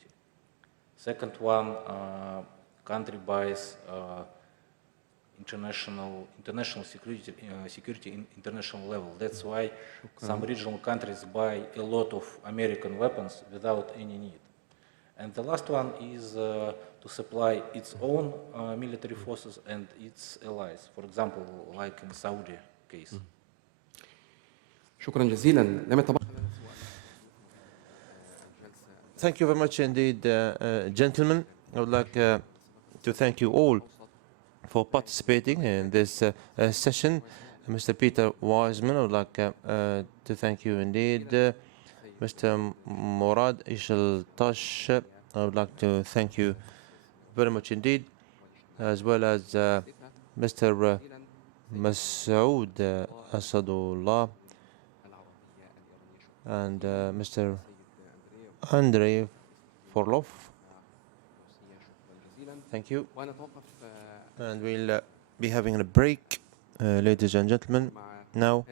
Second one, country buys international security in international level. That's why some regional countries buy a lot of American weapons without any need. And the last one is to supply its own military forces and its allies. For example, like in Saudi case. شكرا جزيلا. لم يتبقى Thank you very much indeed, gentlemen. I would like to thank you all for participating in this session. Mr. Peter Wiseman, I would like to thank you indeed. Mr. MURAT YEŞILTAŞ, I would like to thank you very much indeed, as well as Mr. MASөөD Asadullah and Mr. ANDREI FROLOV. Thank you. And we'll be having a break, ladies and gentlemen. Now,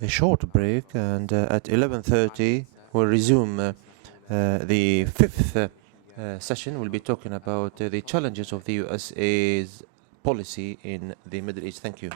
a short break, and at 11:30 we'll resume the fifth session. We'll be talking about the challenges of the USA's policy in the Middle East. Thank you.